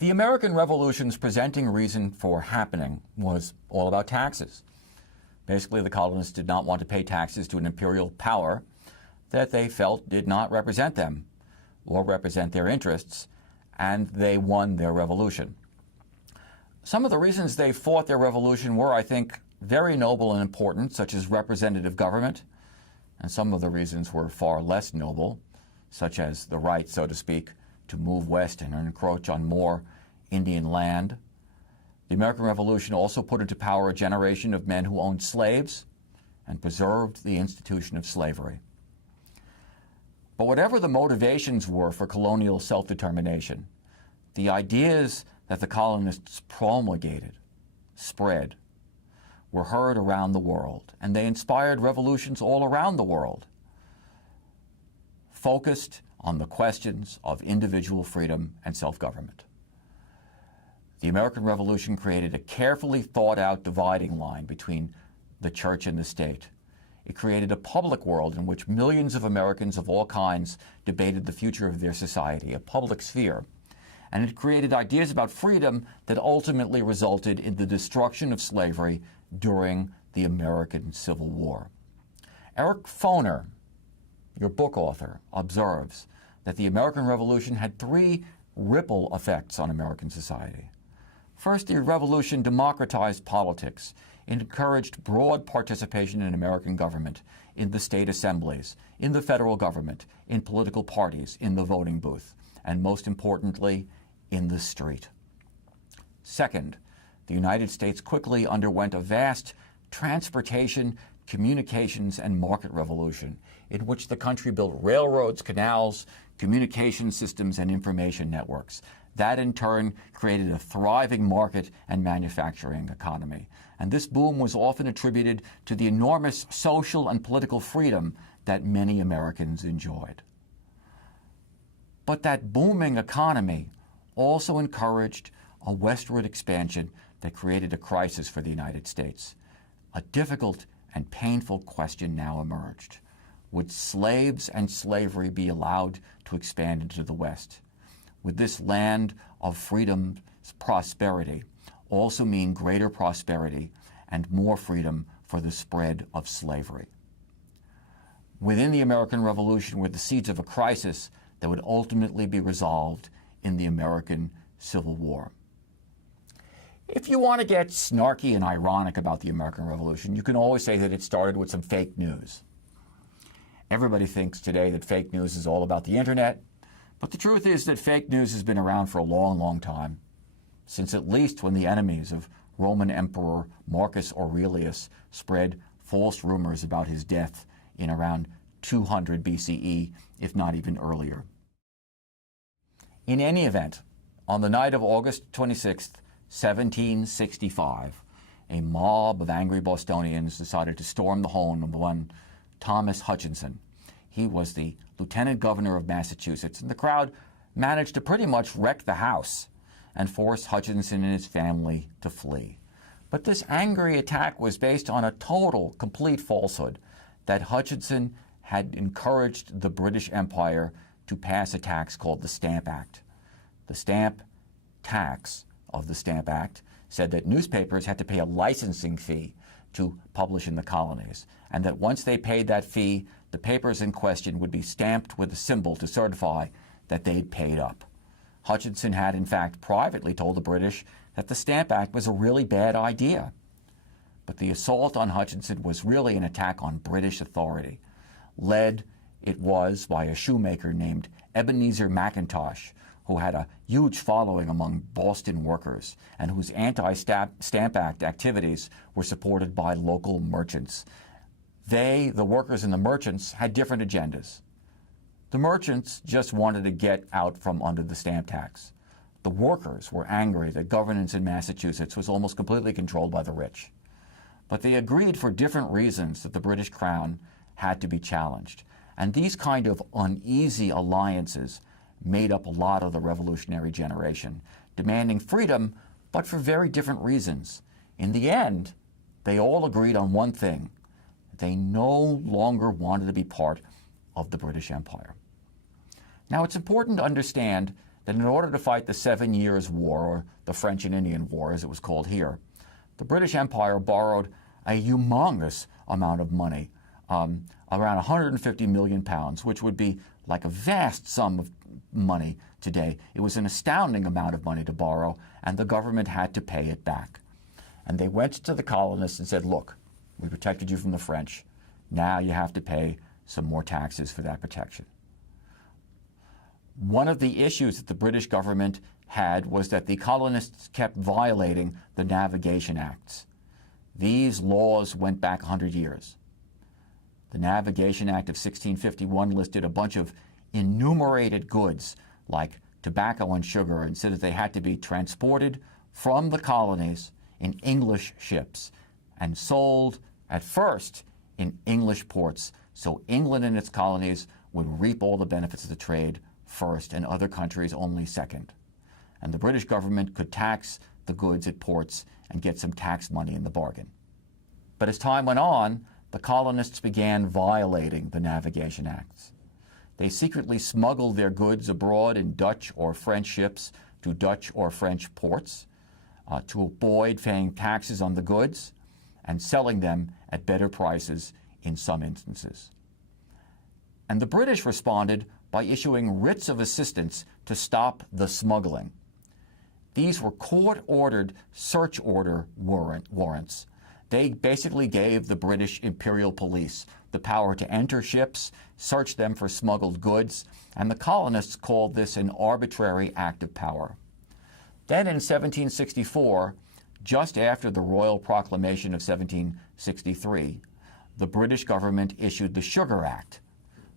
The American Revolution's presenting reason for happening was all about taxes. Basically, the colonists did not want to pay taxes to an imperial power that they felt did not represent them or represent their interests, and they won their revolution. Some of the reasons they fought their revolution were, I think, very noble and important, such as representative government, and some of the reasons were far less noble, such as the right, so to speak, to move west and encroach on more Indian land. The American Revolution also put into power a generation of men who owned slaves and preserved the institution of slavery. But whatever the motivations were for colonial self-determination, the ideas that the colonists promulgated, spread, were heard around the world, and they inspired revolutions all around the world, focused on the questions of individual freedom and self-government. The American Revolution created a carefully thought-out dividing line between the church and the state. It created a public world in which millions of Americans of all kinds debated the future of their society, a public sphere. And it created ideas about freedom that ultimately resulted in the destruction of slavery during the American Civil War. Eric Foner, your book author, observes that the American Revolution had three ripple effects on American society. First, the revolution democratized politics. It encouraged broad participation in American government, in the state assemblies, in the federal government, in political parties, in the voting booth, and most importantly, in the street. Second, the United States quickly underwent a vast transportation, communications, and market revolution in which the country built railroads, canals, communication systems, and information networks. That, in turn, created a thriving market and manufacturing economy. And this boom was often attributed to the enormous social and political freedom that many Americans enjoyed. But that booming economy also encouraged a westward expansion that created a crisis for the United States. A difficult and painful question now emerged. Would slaves and slavery be allowed to expand into the West? Would this land of freedom's prosperity also mean greater prosperity and more freedom for the spread of slavery? Within the American Revolution were the seeds of a crisis that would ultimately be resolved in the American Civil War. If you want to get snarky and ironic about the American Revolution, you can always say that it started with some fake news. Everybody thinks today that fake news is all about the internet, but the truth is that fake news has been around for a long, long time, since at least when the enemies of Roman Emperor Marcus Aurelius spread false rumors about his death in around 200 BCE, if not even earlier. In any event, on the night of August 26th, 1765, a mob of angry Bostonians decided to storm the home of one Thomas Hutchinson. He was the lieutenant governor of Massachusetts, and the crowd managed to pretty much wreck the house and force Hutchinson and his family to flee. But this angry attack was based on a total, complete falsehood that Hutchinson had encouraged the British Empire to pass a tax called the Stamp Act. The stamp tax of the Stamp Act said that newspapers had to pay a licensing fee to publish in the colonies, and that once they paid that fee, the papers in question would be stamped with a symbol to certify that they'd paid up. Hutchinson had, in fact, privately told the British that the Stamp Act was a really bad idea. But the assault on Hutchinson was really an attack on British authority. Led, it was, by a shoemaker named Ebenezer Mackintosh, who had a huge following among Boston workers and whose anti-Stamp Act activities were supported by local merchants. They, the workers and the merchants, had different agendas. The merchants just wanted to get out from under the stamp tax. The workers were angry that governance in Massachusetts was almost completely controlled by the rich. But they agreed for different reasons that the British Crown had to be challenged. And these kind of uneasy alliances made up a lot of the revolutionary generation, demanding freedom, but for very different reasons. In the end, they all agreed on one thing. They no longer wanted to be part of the British Empire. Now, it's important to understand that in order to fight the 7 Years' War, or the French and Indian War as it was called here, the British Empire borrowed a humongous amount of money, around 150 million pounds, which would be like a vast sum of money today. It was an astounding amount of money to borrow, and the government had to pay it back. And they went to the colonists and said, look, we protected you from the French. Now you have to pay some more taxes for that protection. One of the issues that the British government had was that the colonists kept violating the Navigation Acts. These laws went back 100 years. The Navigation Act of 1651 listed a bunch of enumerated goods like tobacco and sugar, and said that they had to be transported from the colonies in English ships and sold at first in English ports, so England and its colonies would reap all the benefits of the trade first and other countries only second. And the British government could tax the goods at ports and get some tax money in the bargain. But as time went on, the colonists began violating the Navigation Acts. They secretly smuggled their goods abroad in Dutch or French ships to Dutch or French ports to avoid paying taxes on the goods and selling them at better prices in some instances. And the British responded by issuing writs of assistance to stop the smuggling. These were court-ordered search order warrants. They basically gave the British Imperial Police the power to enter ships, search them for smuggled goods, and the colonists called this an arbitrary act of power. Then in 1764, just after the Royal Proclamation of 1763, the British government issued the Sugar Act.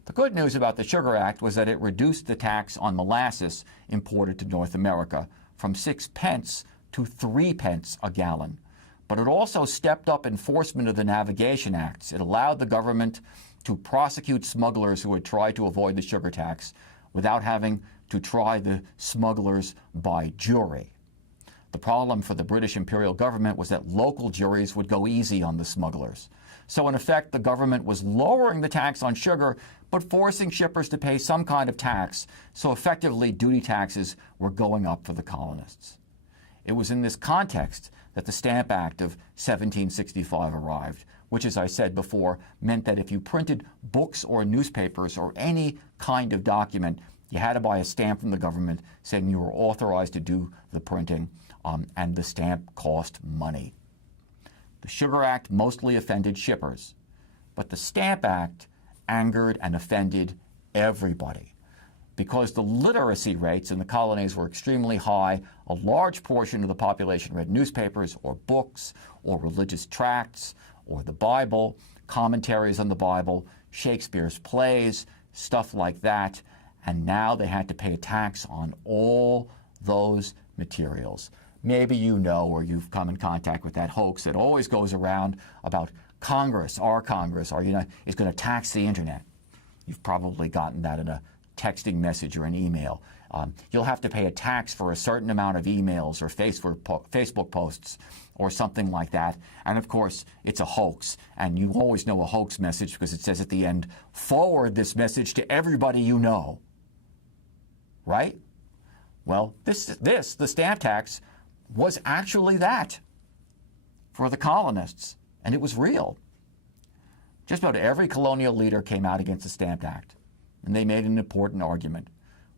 The good news about the Sugar Act was that it reduced the tax on molasses imported to North America from 6 pence to 3 pence a gallon. But it also stepped up enforcement of the Navigation Acts. It allowed the government to prosecute smugglers who had tried to avoid the sugar tax without having to try the smugglers by jury. The problem for the British imperial government was that local juries would go easy on the smugglers. So in effect, the government was lowering the tax on sugar, but forcing shippers to pay some kind of tax, so effectively duty taxes were going up for the colonists. It was in this context that the Stamp Act of 1765 arrived, which, as I said before, meant that if you printed books or newspapers or any kind of document, you had to buy a stamp from the government saying you were authorized to do the printing, and the stamp cost money. The Sugar Act mostly offended shippers, but the Stamp Act angered and offended everybody. Because the literacy rates in the colonies were extremely high, a large portion of the population read newspapers or books or religious tracts or the Bible, commentaries on the Bible, Shakespeare's plays, stuff like that, and now they had to pay a tax on all those materials. Maybe you know, or you've come in contact with that hoax that always goes around about Congress, our is going to tax the internet. You've probably gotten that in a texting message or an email. You'll have to pay a tax for a certain amount of emails or Facebook posts or something like that. And of course, it's a hoax. And you always know a hoax message because it says at the end, forward this message to everybody you know. Right? Well, the stamp tax, was actually that for the colonists, and it was real. Just about every colonial leader came out against the Stamp Act, and they made an important argument,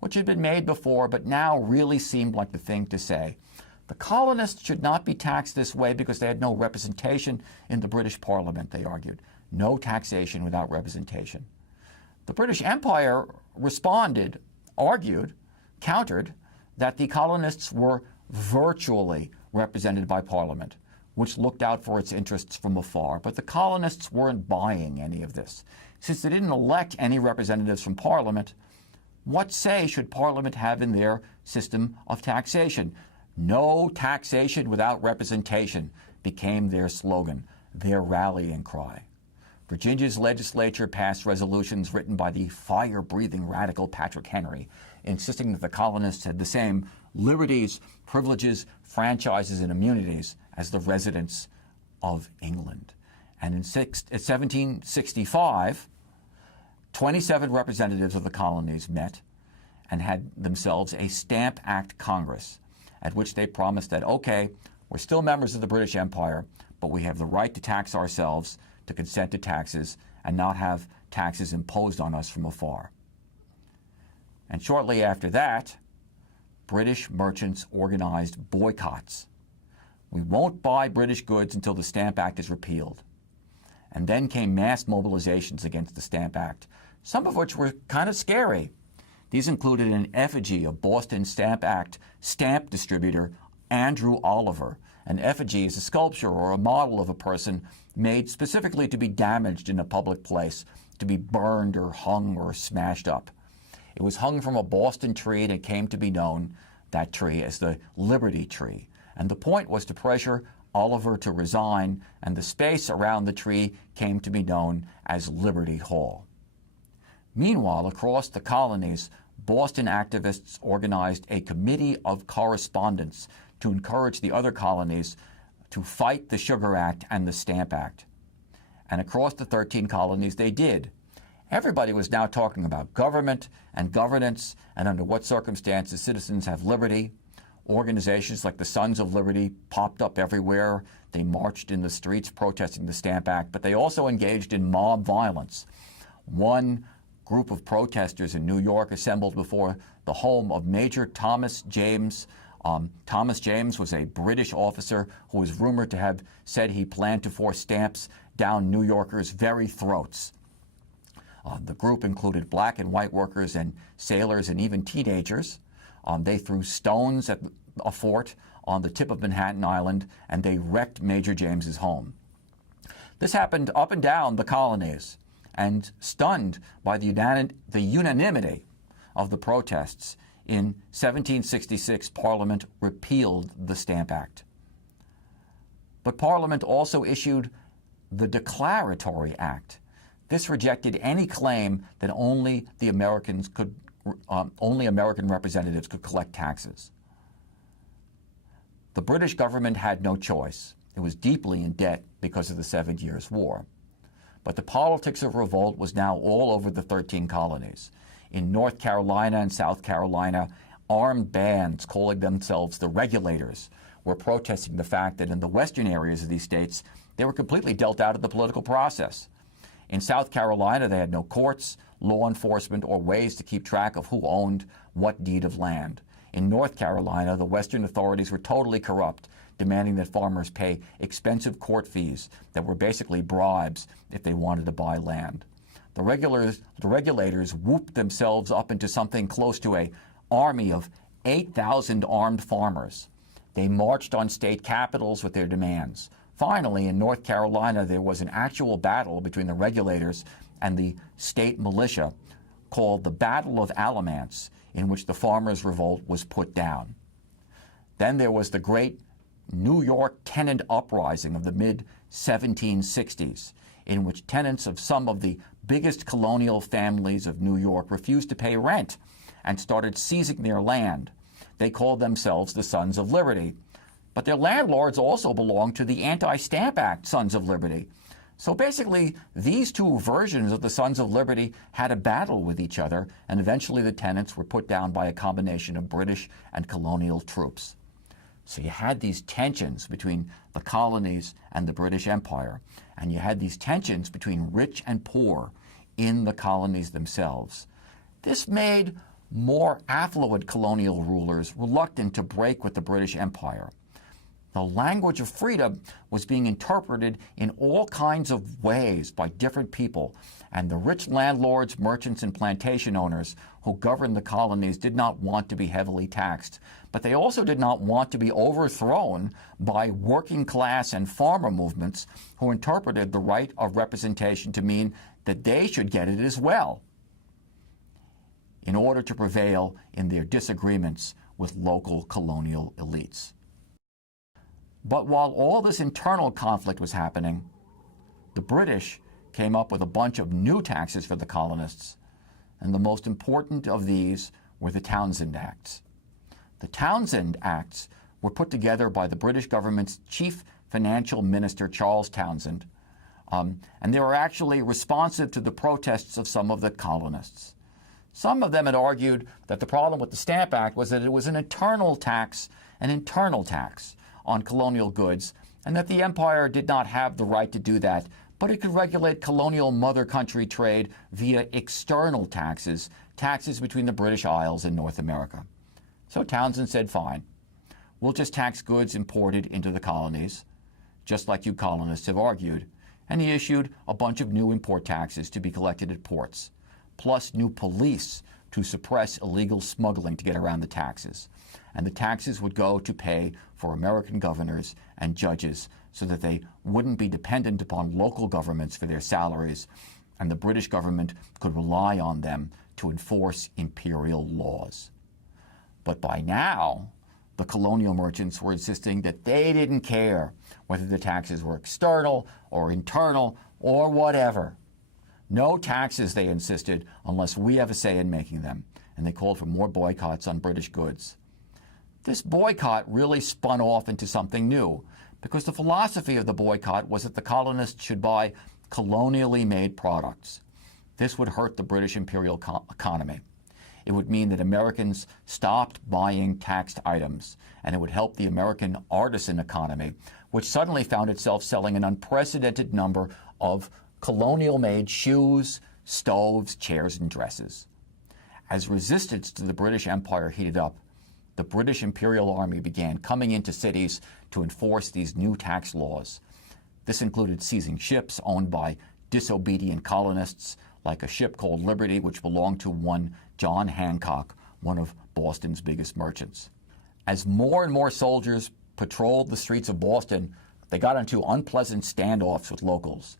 which had been made before but now really seemed like the thing to say. The colonists should not be taxed this way because they had no representation in the British Parliament, they argued. No taxation without representation. The British Empire responded, argued, countered that the colonists were virtually represented by Parliament, which looked out for its interests from afar. But the colonists weren't buying any of this. Since they didn't elect any representatives from Parliament, what say should Parliament have in their system of taxation? No taxation without representation became their slogan, their rallying cry. Virginia's legislature passed resolutions written by the fire-breathing radical Patrick Henry, insisting that the colonists had the same liberties, privileges, franchises, and immunities as the residents of England. And in 1765, 27 representatives of the colonies met, and had themselves a Stamp Act Congress, at which they promised that, okay, we're still members of the British Empire, but we have the right to tax ourselves, to consent to taxes, and not have taxes imposed on us from afar. And shortly after that, British merchants organized boycotts. We won't buy British goods until the Stamp Act is repealed. And then came mass mobilizations against the Stamp Act, some of which were kind of scary. These included an effigy of Boston Stamp Act stamp distributor Andrew Oliver. An effigy is a sculpture or a model of a person made specifically to be damaged in a public place, to be burned or hung or smashed up. It was hung from a Boston tree, and it came to be known, that tree, as the Liberty Tree. And the point was to pressure Oliver to resign, and the space around the tree came to be known as Liberty Hall. Meanwhile, across the colonies, Boston activists organized a committee of correspondence to encourage the other colonies to fight the Sugar Act and the Stamp Act. And across the 13 colonies, they did. Everybody was now talking about government and governance and under what circumstances citizens have liberty. Organizations like the Sons of Liberty popped up everywhere. They marched in the streets protesting the Stamp Act, but they also engaged in mob violence. One group of protesters in New York assembled before the home of Major Thomas James. Thomas James was a British officer who was rumored to have said he planned to force stamps down New Yorkers' very throats. The group included black and white workers and sailors and even teenagers. They threw stones at a fort on the tip of Manhattan Island, and they wrecked Major James's home. This happened up and down the colonies, and stunned by the unanimity of the protests, in 1766, Parliament repealed the Stamp Act. But Parliament also issued the Declaratory Act. This rejected any claim that only American representatives could collect taxes. The British government had no choice. It was deeply in debt because of the 7 Years' War. But the politics of revolt was now all over the 13 colonies. In North Carolina and South Carolina, armed bands calling themselves the Regulators were protesting the fact that in the western areas of these states, they were completely dealt out of the political process. In South Carolina, they had no courts, law enforcement, or ways to keep track of who owned what deed of land. In North Carolina, the western authorities were totally corrupt, demanding that farmers pay expensive court fees that were basically bribes if they wanted to buy land. The regulators whooped themselves up into something close to an army of 8,000 armed farmers. They marched on state capitals with their demands. Finally, in North Carolina, there was an actual battle between the regulators and the state militia called the Battle of Alamance, in which the farmers' revolt was put down. Then there was the great New York tenant uprising of the mid-1760s, in which tenants of some of the biggest colonial families of New York refused to pay rent and started seizing their land. They called themselves the Sons of Liberty. But their landlords also belonged to the Anti-Stamp Act Sons of Liberty. So basically, these two versions of the Sons of Liberty had a battle with each other, and eventually the tenants were put down by a combination of British and colonial troops. So you had these tensions between the colonies and the British Empire, and you had these tensions between rich and poor in the colonies themselves. This made more affluent colonial rulers reluctant to break with the British Empire. The language of freedom was being interpreted in all kinds of ways by different people, and the rich landlords, merchants, and plantation owners who governed the colonies did not want to be heavily taxed, but they also did not want to be overthrown by working class and farmer movements who interpreted the right of representation to mean that they should get it as well, in order to prevail in their disagreements with local colonial elites. But while all this internal conflict was happening, the British came up with a bunch of new taxes for the colonists, and the most important of these were the Townshend Acts. The Townshend Acts were put together by the British government's chief financial minister, Charles Townshend, and they were actually responsive to the protests of some of the colonists. Some of them had argued that the problem with the Stamp Act was that it was an internal tax on colonial goods, and that the empire did not have the right to do that, but it could regulate colonial mother country trade via external taxes, taxes between the British Isles and North America. So Townsend said, fine, we'll just tax goods imported into the colonies, just like you colonists have argued, and he issued a bunch of new import taxes to be collected at ports, plus new police to suppress illegal smuggling to get around the taxes. And the taxes would go to pay for American governors and judges so that they wouldn't be dependent upon local governments for their salaries, and the British government could rely on them to enforce imperial laws. But by now, the colonial merchants were insisting that they didn't care whether the taxes were external or internal or whatever. No taxes, they insisted, unless we have a say in making them, and they called for more boycotts on British goods. This boycott really spun off into something new, because the philosophy of the boycott was that the colonists should buy colonially made products. This would hurt the British imperial economy. It would mean that Americans stopped buying taxed items, and it would help the American artisan economy, which suddenly found itself selling an unprecedented number of colonial-made shoes, stoves, chairs, and dresses. As resistance to the British Empire heated up, the British Imperial Army began coming into cities to enforce these new tax laws. This included seizing ships owned by disobedient colonists, like a ship called Liberty, which belonged to one John Hancock, one of Boston's biggest merchants. As more and more soldiers patrolled the streets of Boston, they got into unpleasant standoffs with locals.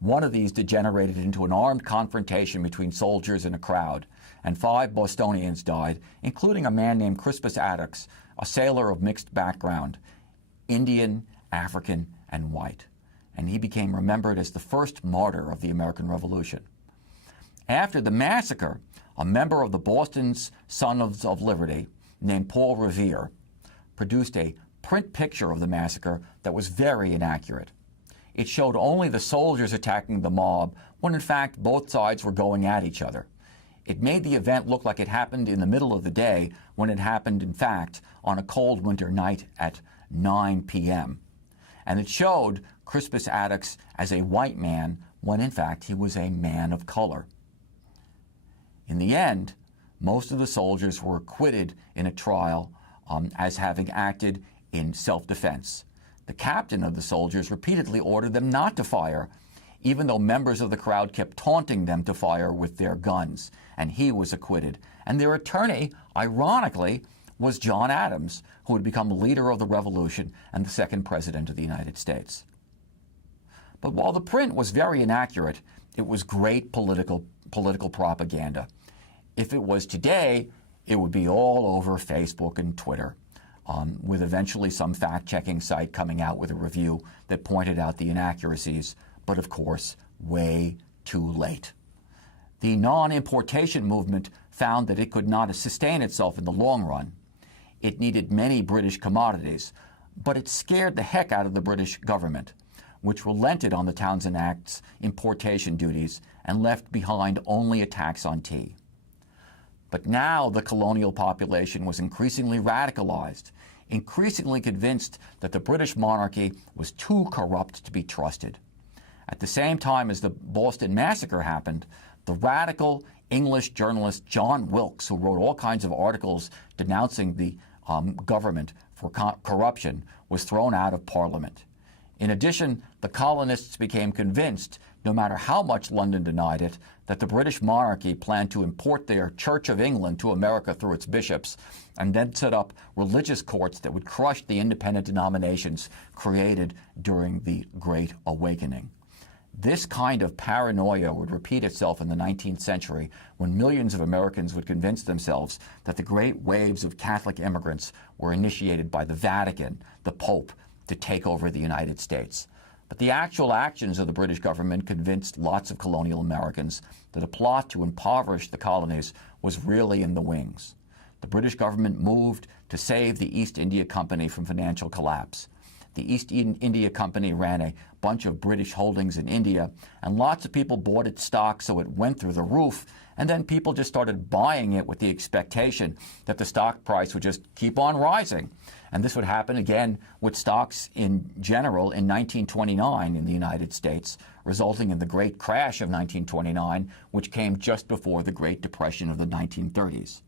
One of these degenerated into an armed confrontation between soldiers and a crowd, and 5 Bostonians died, including a man named Crispus Attucks, a sailor of mixed background, Indian, African, and white. And he became remembered as the first martyr of the American Revolution. After the massacre, a member of the Boston's Sons of Liberty, named Paul Revere, produced a print picture of the massacre that was very inaccurate. It showed only the soldiers attacking the mob, when in fact both sides were going at each other. It made the event look like it happened in the middle of the day, when it happened, in fact, on a cold winter night at 9 p.m. And it showed Crispus Attucks as a white man, when in fact he was a man of color. In the end, most of the soldiers were acquitted in a trial as having acted in self-defense. The captain of the soldiers repeatedly ordered them not to fire, even though members of the crowd kept taunting them to fire with their guns, and he was acquitted. And their attorney, ironically, was John Adams, who had become leader of the Revolution and the second president of the United States. But while the print was very inaccurate, it was great political propaganda. If it was today, it would be all over Facebook and Twitter, with eventually some fact-checking site coming out with a review that pointed out the inaccuracies, but of course, way too late. The non-importation movement found that it could not sustain itself in the long run. It needed many British commodities, but it scared the heck out of the British government, which relented on the Townsend Act's importation duties and left behind only a tax on tea. But now the colonial population was increasingly radicalized, increasingly convinced that the British monarchy was too corrupt to be trusted. At the same time as the Boston Massacre happened, the radical English journalist John Wilkes, who wrote all kinds of articles denouncing the government for corruption, was thrown out of Parliament. In addition, the colonists became convinced, no matter how much London denied it, that the British monarchy planned to import their Church of England to America through its bishops, and then set up religious courts that would crush the independent denominations created during the Great Awakening. This kind of paranoia would repeat itself in the 19th century, when millions of Americans would convince themselves that the great waves of Catholic immigrants were initiated by the Vatican, the Pope, to take over the United States. But the actual actions of the British government convinced lots of colonial Americans that a plot to impoverish the colonies was really in the wings. The British government moved to save the East India Company from financial collapse. The East India Company ran a bunch of British holdings in India, and lots of people bought its stock, so it went through the roof, and then people just started buying it with the expectation that the stock price would just keep on rising. And this would happen again with stocks in general in 1929 in the United States, resulting in the Great Crash of 1929, which came just before the Great Depression of the 1930s.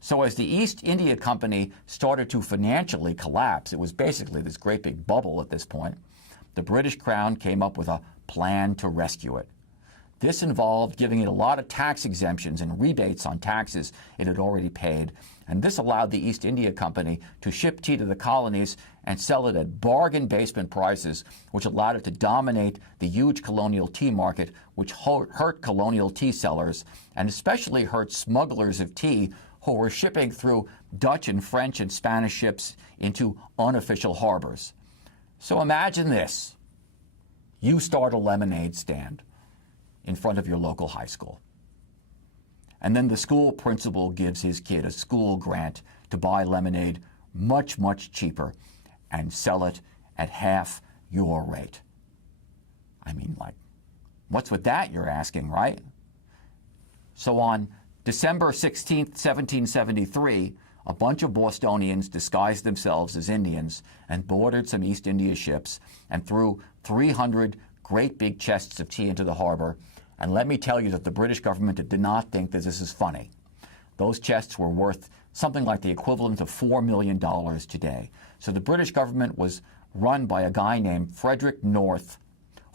So as the East India Company started to financially collapse, it was basically this great big bubble at this point, the British Crown came up with a plan to rescue it. This involved giving it a lot of tax exemptions and rebates on taxes it had already paid, and this allowed the East India Company to ship tea to the colonies and sell it at bargain basement prices, which allowed it to dominate the huge colonial tea market, which hurt colonial tea sellers and especially hurt smugglers of tea who were shipping through Dutch and French and Spanish ships into unofficial harbors. So imagine this. You start a lemonade stand in front of your local high school. And then the school principal gives his kid a school grant to buy lemonade much, much cheaper and sell it at half your rate. I mean, like, what's with that, you're asking, right? So on December 16th, 1773, a bunch of Bostonians disguised themselves as Indians and boarded some East India ships and threw 300 great big chests of tea into the harbor. And let me tell you that the British government did not think that this is funny. Those chests were worth something like the equivalent of $4 million today. So the British government was run by a guy named Frederick North,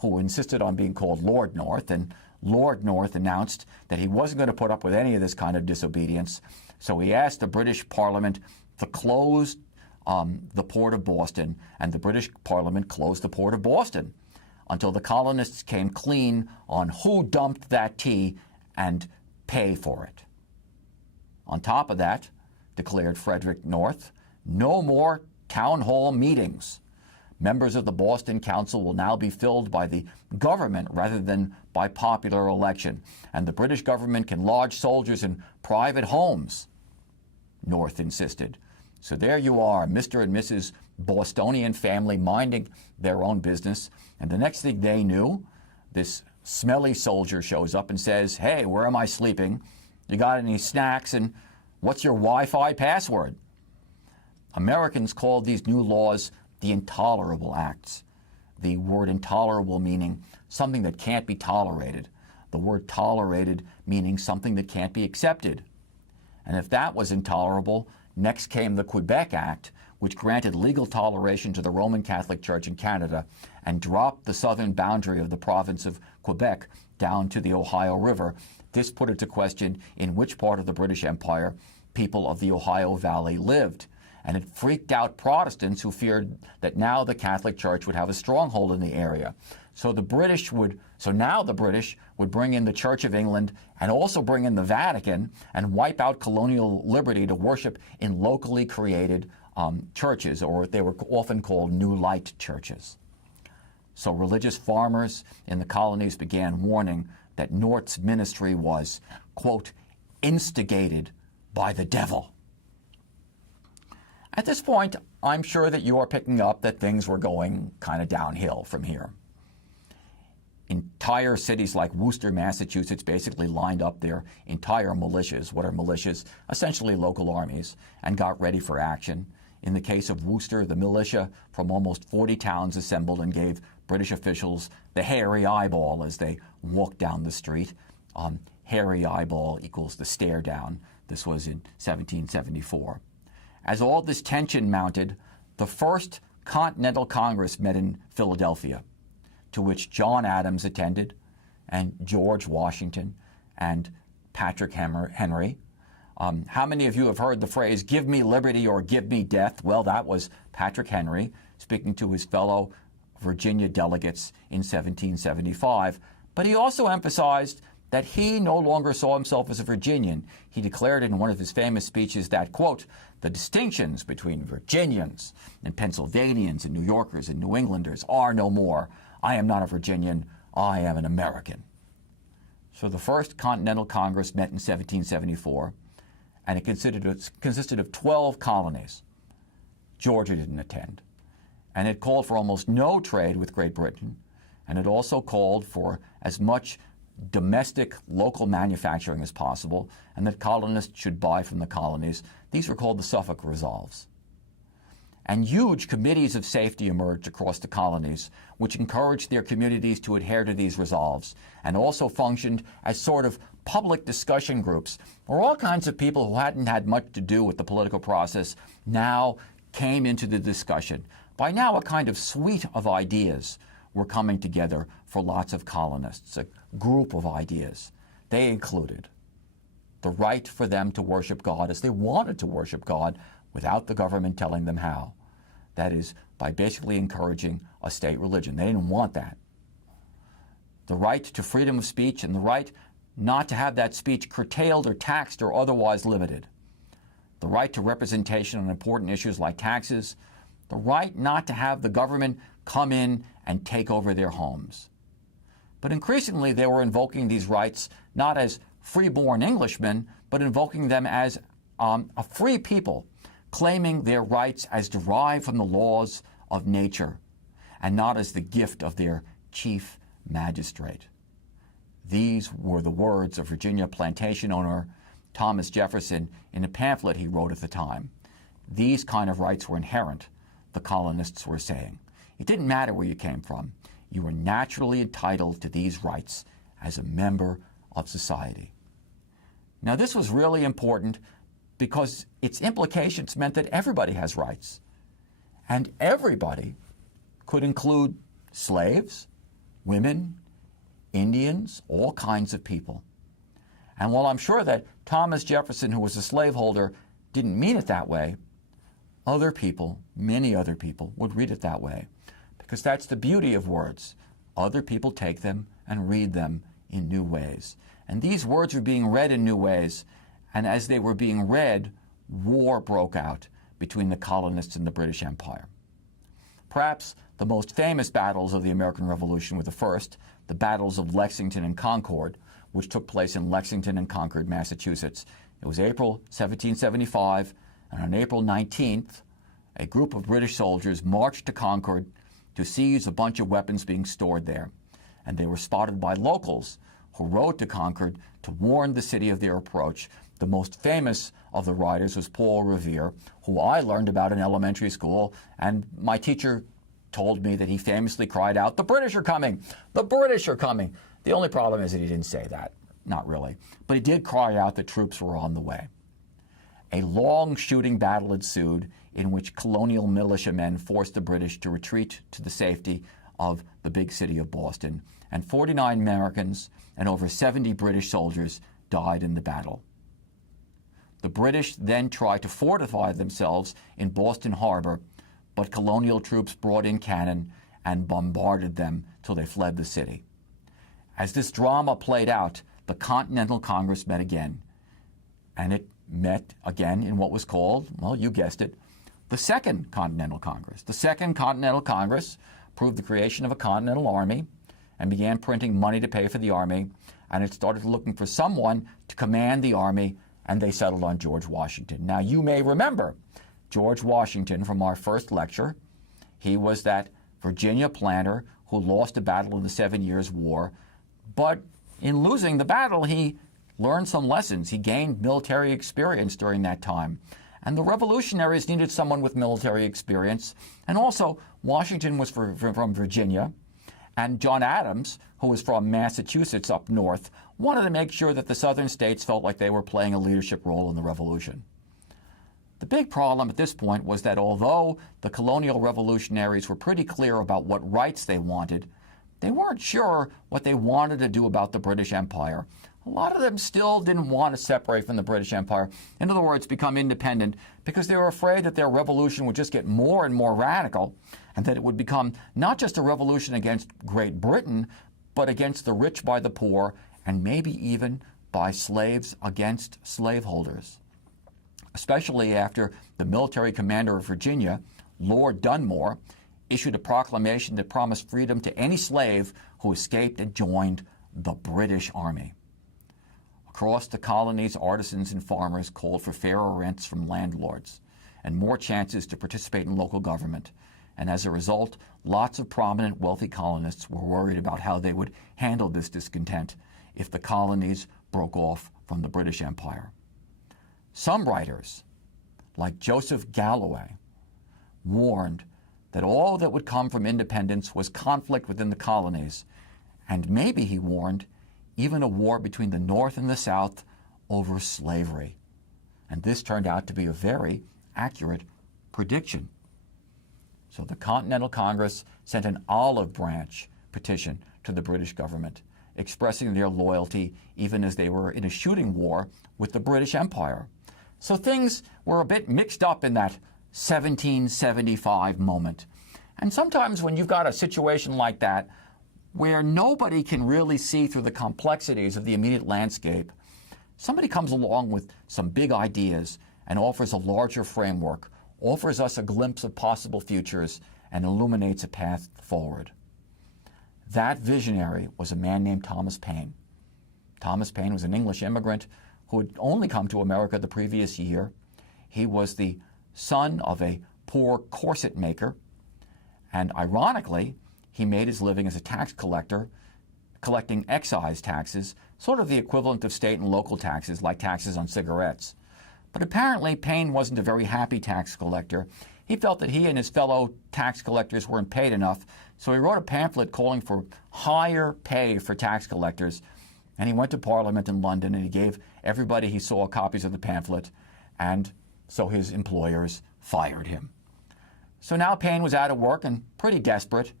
who insisted on being called Lord North, and Lord North announced that he wasn't going to put up with any of this kind of disobedience. So he asked the British Parliament to close the port of Boston, and the British Parliament closed the port of Boston until the colonists came clean on who dumped that tea and pay for it. On top of that, declared Frederick North, no more town hall meetings. Members of the Boston Council will now be filled by the government rather than by popular election, and the British government can lodge soldiers in private homes, North insisted. So there you are, Mr. and Mrs. Bostonian family minding their own business, and the next thing they knew, this smelly soldier shows up and says, hey, where am I sleeping? You got any snacks? And what's your Wi-Fi password? Americans called these new laws the Intolerable Acts. The word intolerable meaning something that can't be tolerated. The word tolerated meaning something that can't be accepted. And if that was intolerable, next came the Quebec Act, which granted legal toleration to the Roman Catholic Church in Canada and dropped the southern boundary of the province of Quebec down to the Ohio River. This put into question in which part of the British Empire people of the Ohio Valley lived. And it freaked out Protestants who feared that now the Catholic Church would have a stronghold in the area. So now the British would bring in the Church of England and also bring in the Vatican and wipe out colonial liberty to worship in locally created churches, or they were often called New Light churches. So religious farmers in the colonies began warning that North's ministry was, quote, instigated by the devil. At this point, I'm sure that you are picking up that things were going kind of downhill from here. Entire cities like Worcester, Massachusetts basically lined up their entire militias, what are militias? Essentially local armies, and got ready for action. In the case of Worcester, the militia from almost 40 towns assembled and gave British officials the hairy eyeball as they walked down the street. Hairy eyeball equals the stare down. This was in 1774. As all this tension mounted, the First Continental Congress met in Philadelphia, to which John Adams attended, and George Washington, and Patrick Henry. How many of you have heard the phrase, give me liberty or give me death? Well, that was Patrick Henry speaking to his fellow Virginia delegates in 1775. But he also emphasized that he no longer saw himself as a Virginian. He declared in one of his famous speeches that, quote, the distinctions between Virginians and Pennsylvanians and New Yorkers and New Englanders are no more. I am not a Virginian, I am an American. So the First Continental Congress met in 1774, and it consisted of 12 colonies. Georgia didn't attend. And it called for almost no trade with Great Britain, and it also called for as much domestic local manufacturing as possible, and that colonists should buy from the colonies. These were called the Suffolk Resolves. And huge committees of safety emerged across the colonies, which encouraged their communities to adhere to these resolves, and also functioned as sort of public discussion groups, where all kinds of people who hadn't had much to do with the political process now came into the discussion. By now, a kind of suite of ideas were coming together for lots of colonists, a group of ideas. They included the right for them to worship God as they wanted to worship God without the government telling them how. That is, by basically encouraging a state religion. They didn't want that. The right to freedom of speech and the right not to have that speech curtailed or taxed or otherwise limited. The right to representation on important issues like taxes. The right not to have the government come in and take over their homes. But increasingly, they were invoking these rights not as free-born Englishmen, but invoking them as a free people, claiming their rights as derived from the laws of nature and not as the gift of their chief magistrate. These were the words of Virginia plantation owner Thomas Jefferson in a pamphlet he wrote at the time. These kind of rights were inherent, the colonists were saying. It didn't matter where you came from. You were naturally entitled to these rights as a member of society. Now, this was really important because its implications meant that everybody has rights. And everybody could include slaves, women, Indians, all kinds of people. And while I'm sure that Thomas Jefferson, who was a slaveholder, didn't mean it that way, other people, many other people, would read it that way. Because that's the beauty of words. Other people take them and read them in new ways. And these words were being read in new ways. And as they were being read, war broke out between the colonists and the British Empire. Perhaps the most famous battles of the American Revolution were the first, the battles of Lexington and Concord, which took place in Lexington and Concord, Massachusetts. It was April 1775, and on April 19th, a group of British soldiers marched to Concord to seize a bunch of weapons being stored there. And they were spotted by locals who rode to Concord to warn the city of their approach. The most famous of the riders was Paul Revere, who I learned about in elementary school, and my teacher told me that he famously cried out, "The British are coming! The British are coming!" The only problem is that he didn't say that. Not really. But he did cry out that troops were on the way. A long shooting battle ensued in which colonial militiamen forced the British to retreat to the safety of the big city of Boston, and 49 Americans and over 70 British soldiers died in the battle. The British then tried to fortify themselves in Boston Harbor, but colonial troops brought in cannon and bombarded them till they fled the city. As this drama played out, the Continental Congress met again, and it met again in what was called, well, you guessed it, the Second Continental Congress. The Second Continental Congress approved the creation of a Continental Army and began printing money to pay for the Army, and it started looking for someone to command the Army, and they settled on George Washington. Now, you may remember George Washington from our first lecture. He was that Virginia planter who lost a battle in the 7 Years' War, but in losing the battle, he learned some lessons. He gained military experience during that time. And the revolutionaries needed someone with military experience. And also, Washington was from Virginia, and John Adams, who was from Massachusetts up north, wanted to make sure that the southern states felt like they were playing a leadership role in the revolution. The big problem at this point was that although the colonial revolutionaries were pretty clear about what rights they wanted, they weren't sure what they wanted to do about the British Empire. A lot of them still didn't want to separate from the British Empire, in other words, become independent, because they were afraid that their revolution would just get more and more radical, and that it would become not just a revolution against Great Britain, but against the rich by the poor, and maybe even by slaves against slaveholders. Especially after the military commander of Virginia, Lord Dunmore, issued a proclamation that promised freedom to any slave who escaped and joined the British Army. Across the colonies, artisans and farmers called for fairer rents from landlords and more chances to participate in local government. And as a result, lots of prominent wealthy colonists were worried about how they would handle this discontent. if the colonies broke off from the British Empire. Some writers, like Joseph Galloway, warned that all that would come from independence was conflict within the colonies, and maybe, he warned, even a war between the North and the South over slavery. And this turned out to be a very accurate prediction. So the Continental Congress sent an olive branch petition to the British government, expressing their loyalty even as they were in a shooting war with the British Empire. So things were a bit mixed up in that 1775 moment. And sometimes when you've got a situation like that, where nobody can really see through the complexities of the immediate landscape, somebody comes along with some big ideas and offers a larger framework, offers us a glimpse of possible futures, and illuminates a path forward. That visionary was a man named Thomas Paine. Thomas Paine was an English immigrant who had only come to America the previous year. He was the son of a poor corset maker, and ironically, he made his living as a tax collector, collecting excise taxes, sort of the equivalent of state and local taxes, like taxes on cigarettes. But apparently, Paine wasn't a very happy tax collector. He felt that he and his fellow tax collectors weren't paid enough, so he wrote a pamphlet calling for higher pay for tax collectors. And he went to Parliament in London, and he gave everybody he saw copies of the pamphlet, and so his employers fired him. So now Paine was out of work and pretty desperate.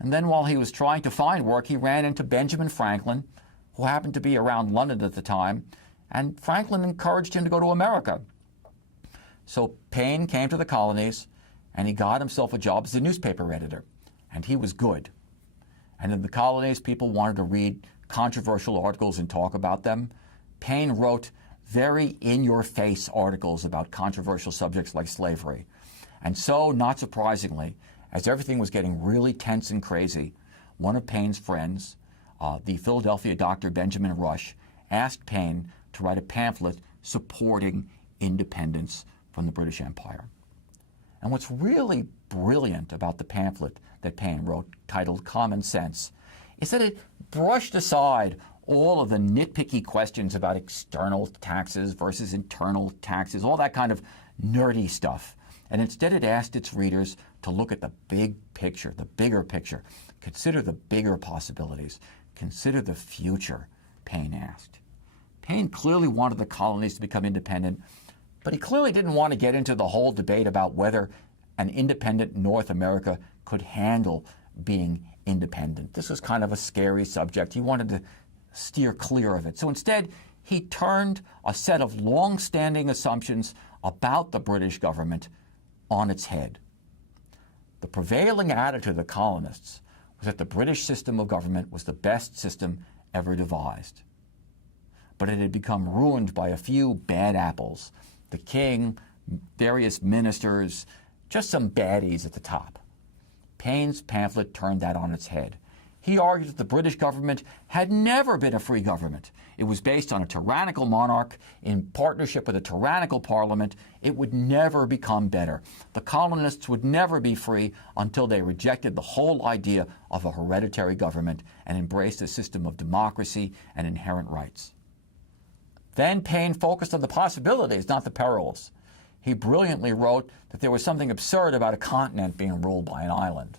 And then while he was trying to find work, he ran into Benjamin Franklin, who happened to be around London at the time, and Franklin encouraged him to go to America. So Paine came to the colonies, and he got himself a job as a newspaper editor, and he was good. And in the colonies, people wanted to read controversial articles and talk about them. Paine wrote very in-your-face articles about controversial subjects like slavery. And so, not surprisingly, as everything was getting really tense and crazy, one of Paine's friends, the Philadelphia doctor Benjamin Rush, asked Paine to write a pamphlet supporting independence from the British Empire. And what's really brilliant about the pamphlet that Paine wrote, titled Common Sense, is that it brushed aside all of the nitpicky questions about external taxes versus internal taxes, all that kind of nerdy stuff. And instead it asked its readers to look at the big picture, the bigger picture. Consider the bigger possibilities. Consider the future, Paine asked. Paine clearly wanted the colonies to become independent, but he clearly didn't want to get into the whole debate about whether an independent North America could handle being independent. This was kind of a scary subject. He wanted to steer clear of it. So instead, he turned a set of long-standing assumptions about the British government on its head. The prevailing attitude of the colonists was that the British system of government was the best system ever devised. But it had become ruined by a few bad apples, the king, various ministers, just some baddies at the top. Paine's pamphlet turned that on its head. He argued that the British government had never been a free government. It was based on a tyrannical monarch in partnership with a tyrannical parliament. It would never become better. The colonists would never be free until they rejected the whole idea of a hereditary government and embraced a system of democracy and inherent rights. Then Paine focused on the possibilities, not the perils. He brilliantly wrote that there was something absurd about a continent being ruled by an island.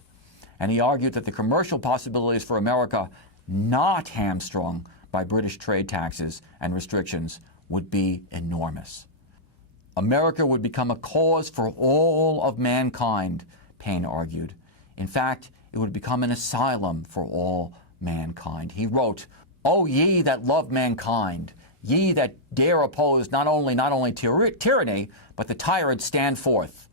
And he argued that the commercial possibilities for America, not hamstrung by British trade taxes and restrictions, would be enormous. America would become a cause for all of mankind, Paine argued. In fact, it would become an asylum for all mankind. He wrote, "O ye that love mankind, ye that dare oppose not only tyranny, but the tyrant stand forth.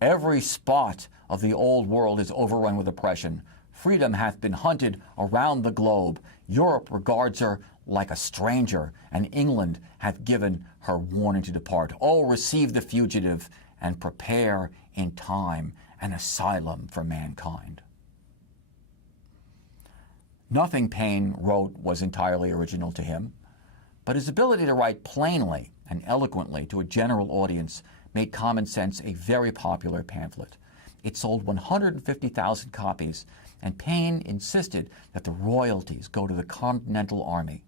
Every spot of the old world is overrun with oppression. Freedom hath been hunted around the globe. Europe regards her like a stranger, and England hath given her warning to depart. Oh, receive the fugitive, and prepare in time an asylum for mankind." Nothing Paine wrote was entirely original to him, but his ability to write plainly and eloquently to a general audience made Common Sense a very popular pamphlet. It sold 150,000 copies, and Paine insisted that the royalties go to the Continental Army.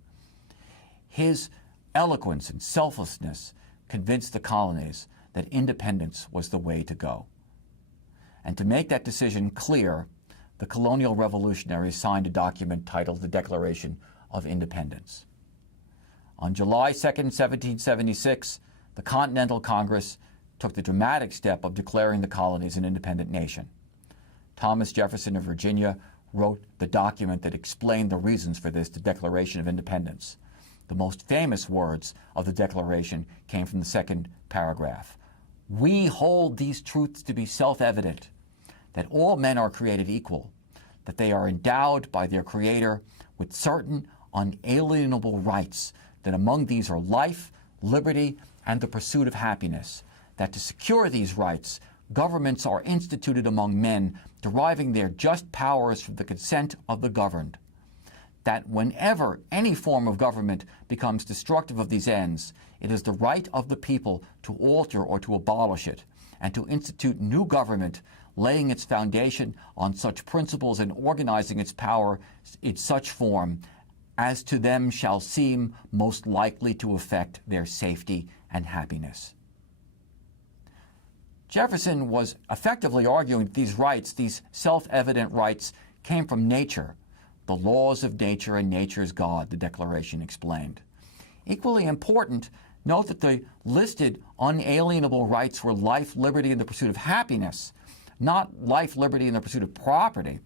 His eloquence and selflessness convinced the colonies that independence was the way to go. And to make that decision clear, the colonial revolutionaries signed a document titled the Declaration of Independence. On July 2, 1776, the Continental Congress took the dramatic step of declaring the colonies an independent nation. Thomas Jefferson of Virginia wrote the document that explained the reasons for this, the Declaration of Independence. The most famous words of the Declaration came from the second paragraph. "We hold these truths to be self-evident, that all men are created equal, that they are endowed by their Creator with certain unalienable rights, that among these are life, liberty, and the pursuit of happiness, that to secure these rights, governments are instituted among men, deriving their just powers from the consent of the governed, that whenever any form of government becomes destructive of these ends, it is the right of the people to alter or to abolish it, and to institute new government, laying its foundation on such principles and organizing its power in such form as to them shall seem most likely to affect their safety and happiness." Jefferson was effectively arguing that these rights, these self-evident rights, came from nature, the laws of nature and nature's God, the Declaration explained. Equally important, note that the listed unalienable rights were life, liberty, and the pursuit of happiness, not life, liberty, and the pursuit of property,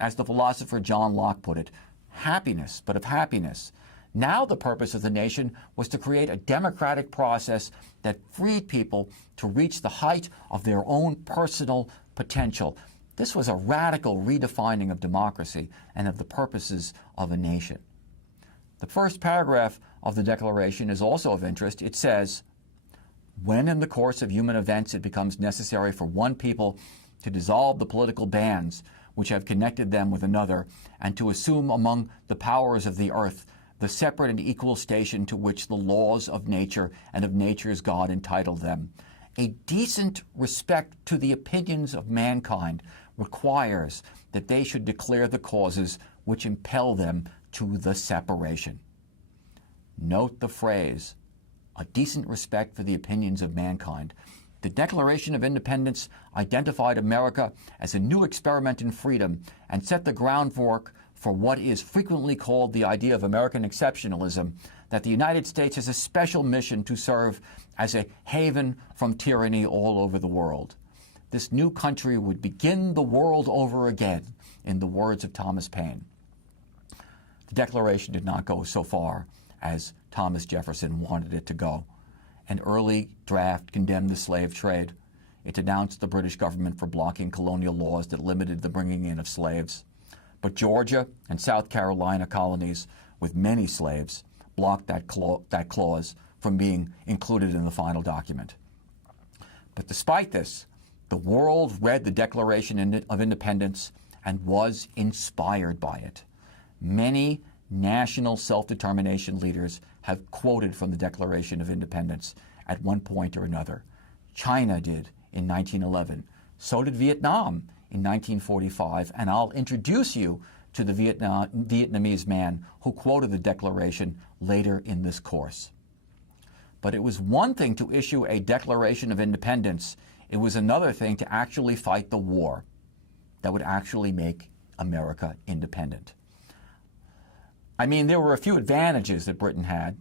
as the philosopher John Locke put it, happiness, but of happiness. Now the purpose of the nation was to create a democratic process that freed people to reach the height of their own personal potential. This was a radical redefining of democracy and of the purposes of a nation. The first paragraph of the Declaration is also of interest. It says, "When in the course of human events it becomes necessary for one people to dissolve the political bands which have connected them with another, and to assume among the powers of the earth the separate and equal station to which the laws of nature and of nature's God entitle them, a decent respect to the opinions of mankind requires that they should declare the causes which impel them to the separation." Note the phrase, "a decent respect for the opinions of mankind." The Declaration of Independence identified America as a new experiment in freedom and set the groundwork for what is frequently called the idea of American exceptionalism, that the United States has a special mission to serve as a haven from tyranny all over the world. This new country would begin the world over again, in the words of Thomas Paine. The Declaration did not go so far as Thomas Jefferson wanted it to go. An early draft condemned the slave trade. It denounced the British government for blocking colonial laws that limited the bringing in of slaves. But Georgia and South Carolina colonies with many slaves blocked that clause from being included in the final document. But despite this, the world read the Declaration of Independence and was inspired by it. Many national self-determination leaders have quoted from the Declaration of Independence at one point or another. China did in 1911. So did Vietnam in 1945, and I'll introduce you to the Vietnamese man who quoted the Declaration later in this course. But it was one thing to issue a Declaration of Independence. It was another thing to actually fight the war that would actually make America independent. I mean, there were a few advantages that Britain had,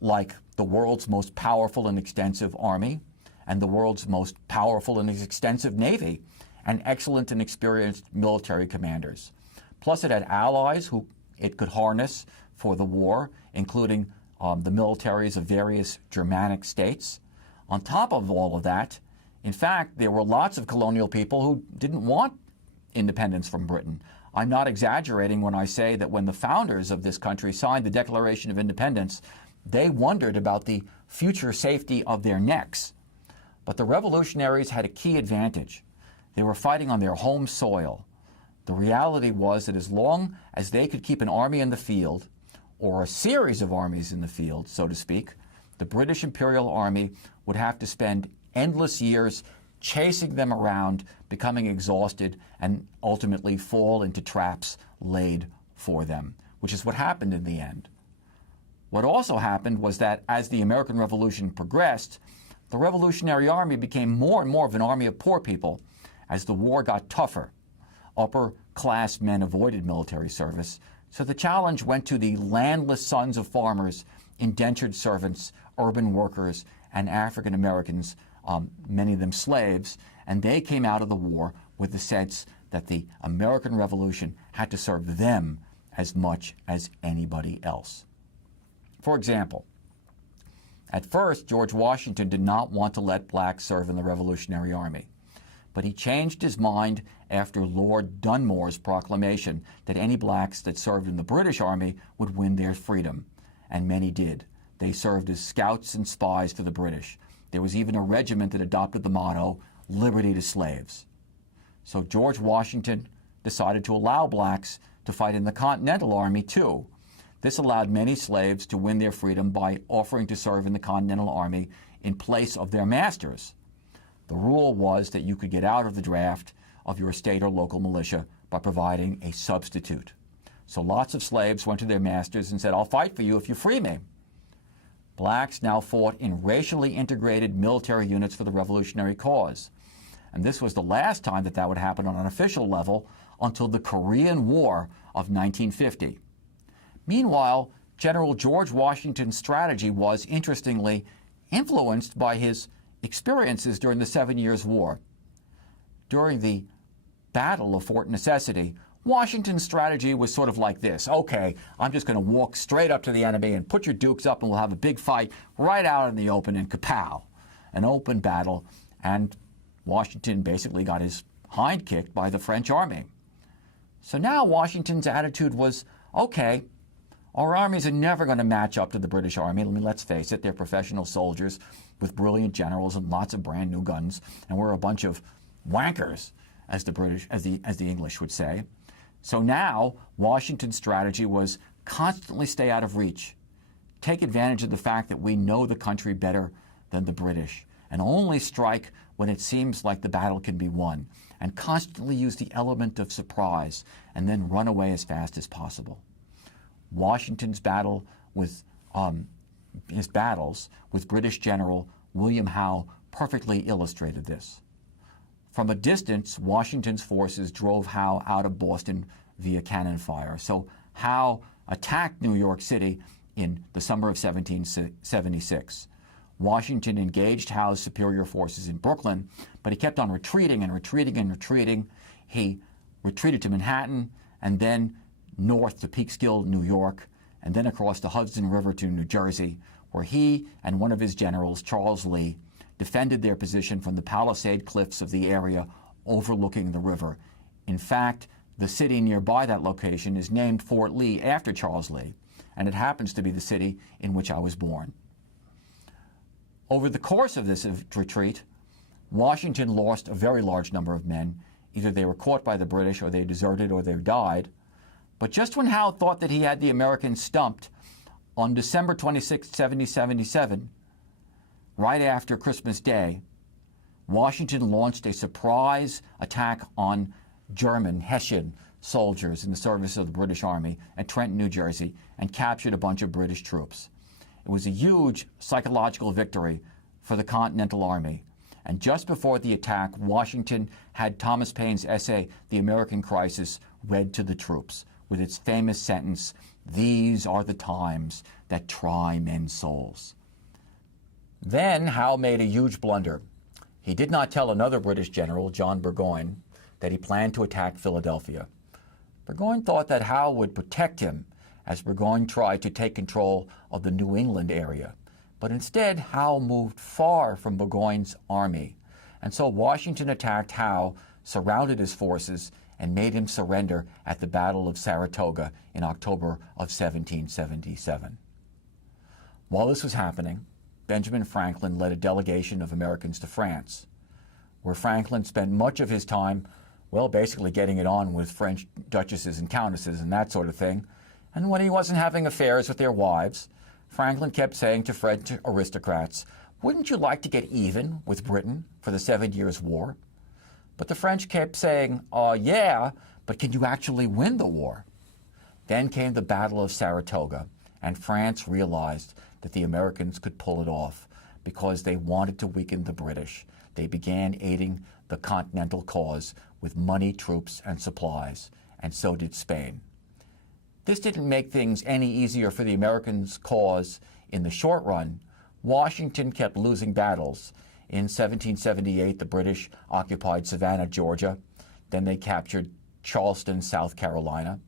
like the world's most powerful and extensive army, and the world's most powerful and extensive navy, and excellent and experienced military commanders. Plus, it had allies who it could harness for the war, including the militaries of various Germanic states. On top of all of that, in fact, there were lots of colonial people who didn't want independence from Britain. I'm not exaggerating when I say that when the founders of this country signed the Declaration of Independence, they wondered about the future safety of their necks. But the revolutionaries had a key advantage. They were fighting on their home soil. The reality was that as long as they could keep an army in the field, or a series of armies in the field, so to speak, the British Imperial Army would have to spend endless years chasing them around, becoming exhausted, and ultimately fall into traps laid for them, which is what happened in the end. What also happened was that as the American Revolution progressed, the Revolutionary Army became more and more of an army of poor people. As the war got tougher, upper-class men avoided military service, so the challenge went to the landless sons of farmers, indentured servants, urban workers, and African Americans, many of them slaves, and they came out of the war with the sense that the American Revolution had to serve them as much as anybody else. For example, at first, George Washington did not want to let blacks serve in the Revolutionary Army, but he changed his mind after Lord Dunmore's proclamation that any blacks that served in the British Army would win their freedom, and many did. They served as scouts and spies for the British. There was even a regiment that adopted the motto, "Liberty to slaves." So George Washington decided to allow blacks to fight in the Continental Army too. This allowed many slaves to win their freedom by offering to serve in the Continental Army in place of their masters. The rule was that you could get out of the draft of your state or local militia by providing a substitute. So lots of slaves went to their masters and said, "I'll fight for you if you free me." Blacks now fought in racially integrated military units for the revolutionary cause. And this was the last time that that would happen on an official level until the Korean War of 1950. Meanwhile, General George Washington's strategy was, interestingly, influenced by his experiences during the 7 Years' War. During the Battle of Fort Necessity, Washington's strategy was sort of like this. Okay, I'm just going to walk straight up to the enemy and put your dukes up and we'll have a big fight right out in the open and kapow, an open battle. And Washington basically got his hind kicked by the French army. So now Washington's attitude was, okay, our armies are never going to match up to the British Army. I mean, let's face it, they're professional soldiers with brilliant generals and lots of brand new guns, and we're a bunch of wankers, as the English would say. So now Washington's strategy was constantly stay out of reach, take advantage of the fact that we know the country better than the British, and only strike when it seems like the battle can be won, and constantly use the element of surprise, and then run away as fast as possible. Washington's his battles with British General William Howe perfectly illustrated this. From a distance, Washington's forces drove Howe out of Boston via cannon fire. So Howe attacked New York City in the summer of 1776. Washington engaged Howe's superior forces in Brooklyn, but he kept on retreating and retreating and retreating. He retreated to Manhattan and then north to Peekskill, New York, and then across the Hudson River to New Jersey, where he and one of his generals, Charles Lee, defended their position from the Palisade Cliffs of the area overlooking the river. In fact, the city nearby that location is named Fort Lee after Charles Lee, and it happens to be the city in which I was born. Over the course of this retreat, Washington lost a very large number of men. Either they were caught by the British, or they deserted, or they died. But just when Howe thought that he had the Americans stumped, on December 26, 1777, right after Christmas Day, Washington launched a surprise attack on German, Hessian soldiers in the service of the British Army at Trenton, New Jersey, and captured a bunch of British troops. It was a huge psychological victory for the Continental Army. And just before the attack, Washington had Thomas Paine's essay, The American Crisis, read to the troops, with its famous sentence, "These are the times that try men's souls." Then Howe made a huge blunder. He did not tell another British general, John Burgoyne, that he planned to attack Philadelphia. Burgoyne thought that Howe would protect him as Burgoyne tried to take control of the New England area. But instead, Howe moved far from Burgoyne's army. And so Washington attacked Howe, surrounded his forces, and made him surrender at the Battle of Saratoga in October of 1777. While this was happening, Benjamin Franklin led a delegation of Americans to France, where Franklin spent much of his time, well, basically getting it on with French duchesses and countesses and that sort of thing. And when he wasn't having affairs with their wives, Franklin kept saying to French aristocrats, "Wouldn't you like to get even with Britain for the 7 Years' War?" But the French kept saying, yeah, but can you actually win the war? Then came the Battle of Saratoga, and France realized that the Americans could pull it off because they wanted to weaken the British. They began aiding the Continental cause with money, troops, and supplies, and so did Spain. This didn't make things any easier for the Americans' cause in the short run. Washington kept losing battles. In 1778, the British occupied Savannah, Georgia. Then they captured Charleston, South Carolina.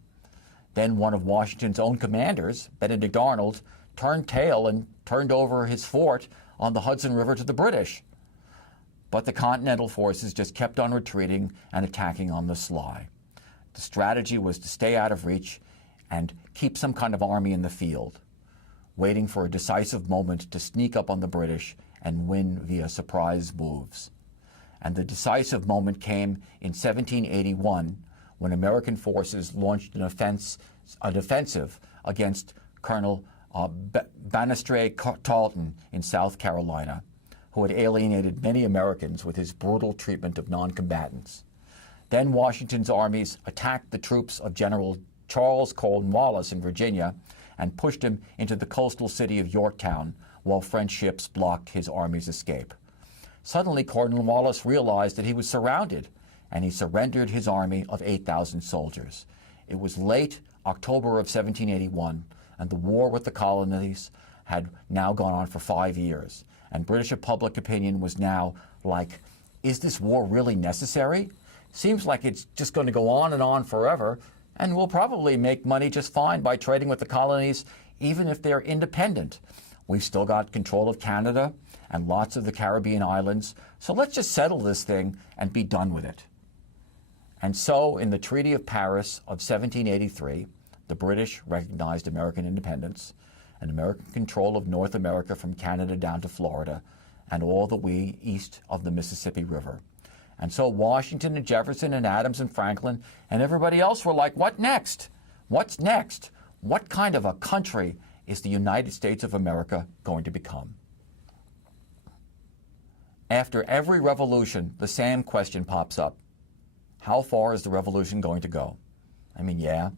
Then one of Washington's own commanders, Benedict Arnold, turned tail and turned over his fort on the Hudson River to the British. But the Continental forces just kept on retreating and attacking on the sly. The strategy was to stay out of reach and keep some kind of army in the field, waiting for a decisive moment to sneak up on the British and win via surprise moves. And the decisive moment came in 1781 when American forces launched an offensive against Colonel Banastre Tarleton in South Carolina, who had alienated many Americans with his brutal treatment of non-combatants. Then Washington's armies attacked the troops of General Charles Cornwallis in Virginia and pushed him into the coastal city of Yorktown while French ships blocked his army's escape. Suddenly, Cornwallis realized that he was surrounded, and he surrendered his army of 8,000 soldiers. It was late October of 1781, and the war with the colonies had now gone on for 5 years, and British public opinion was now like, is this war really necessary? Seems like it's just going to go on forever, and we'll probably make money just fine by trading with the colonies, even if they're independent. We've still got control of Canada and lots of the Caribbean islands, so let's just settle this thing and be done with it. And so, in the Treaty of Paris of 1783, the British recognized American independence and American control of North America from Canada down to Florida and all the way east of the Mississippi River. And so Washington and Jefferson and Adams and Franklin and everybody else were like, what next? What's next? What kind of a country is the United States of America going to become? After every revolution, the same question pops up. How far is the revolution going to go? I mean, yeah,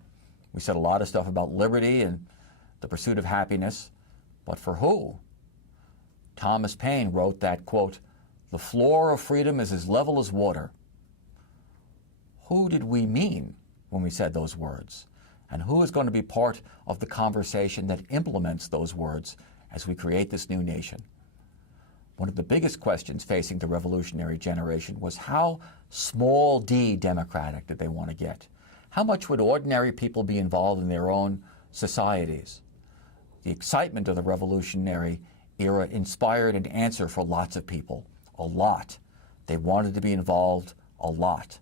we said a lot of stuff about liberty and the pursuit of happiness, but for who? Thomas Paine wrote that, quote, "The floor of freedom is as level as water." Who did we mean when we said those words? And who is going to be part of the conversation that implements those words as we create this new nation? One of the biggest questions facing the revolutionary generation was how small d democratic did they want to get? How much would ordinary people be involved in their own societies? The excitement of the revolutionary era inspired an answer for lots of people. A lot. They wanted to be involved a lot.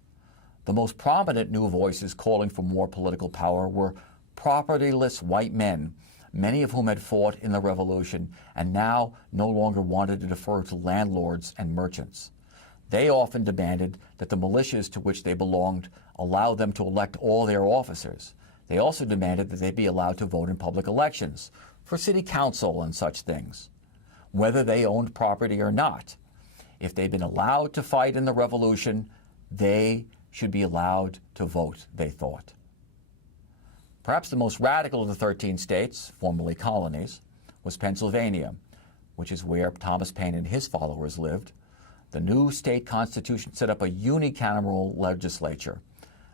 The most prominent new voices calling for more political power were propertyless white men, many of whom had fought in the Revolution and now no longer wanted to defer to landlords and merchants. They often demanded that the militias to which they belonged allow them to elect all their officers. They also demanded that they be allowed to vote in public elections, for city council and such things, whether they owned property or not. If they'd been allowed to fight in the Revolution, they should be allowed to vote, they thought. Perhaps the most radical of the 13 states, formerly colonies, was Pennsylvania, which is where Thomas Paine and his followers lived. The new state constitution set up a unicameral legislature,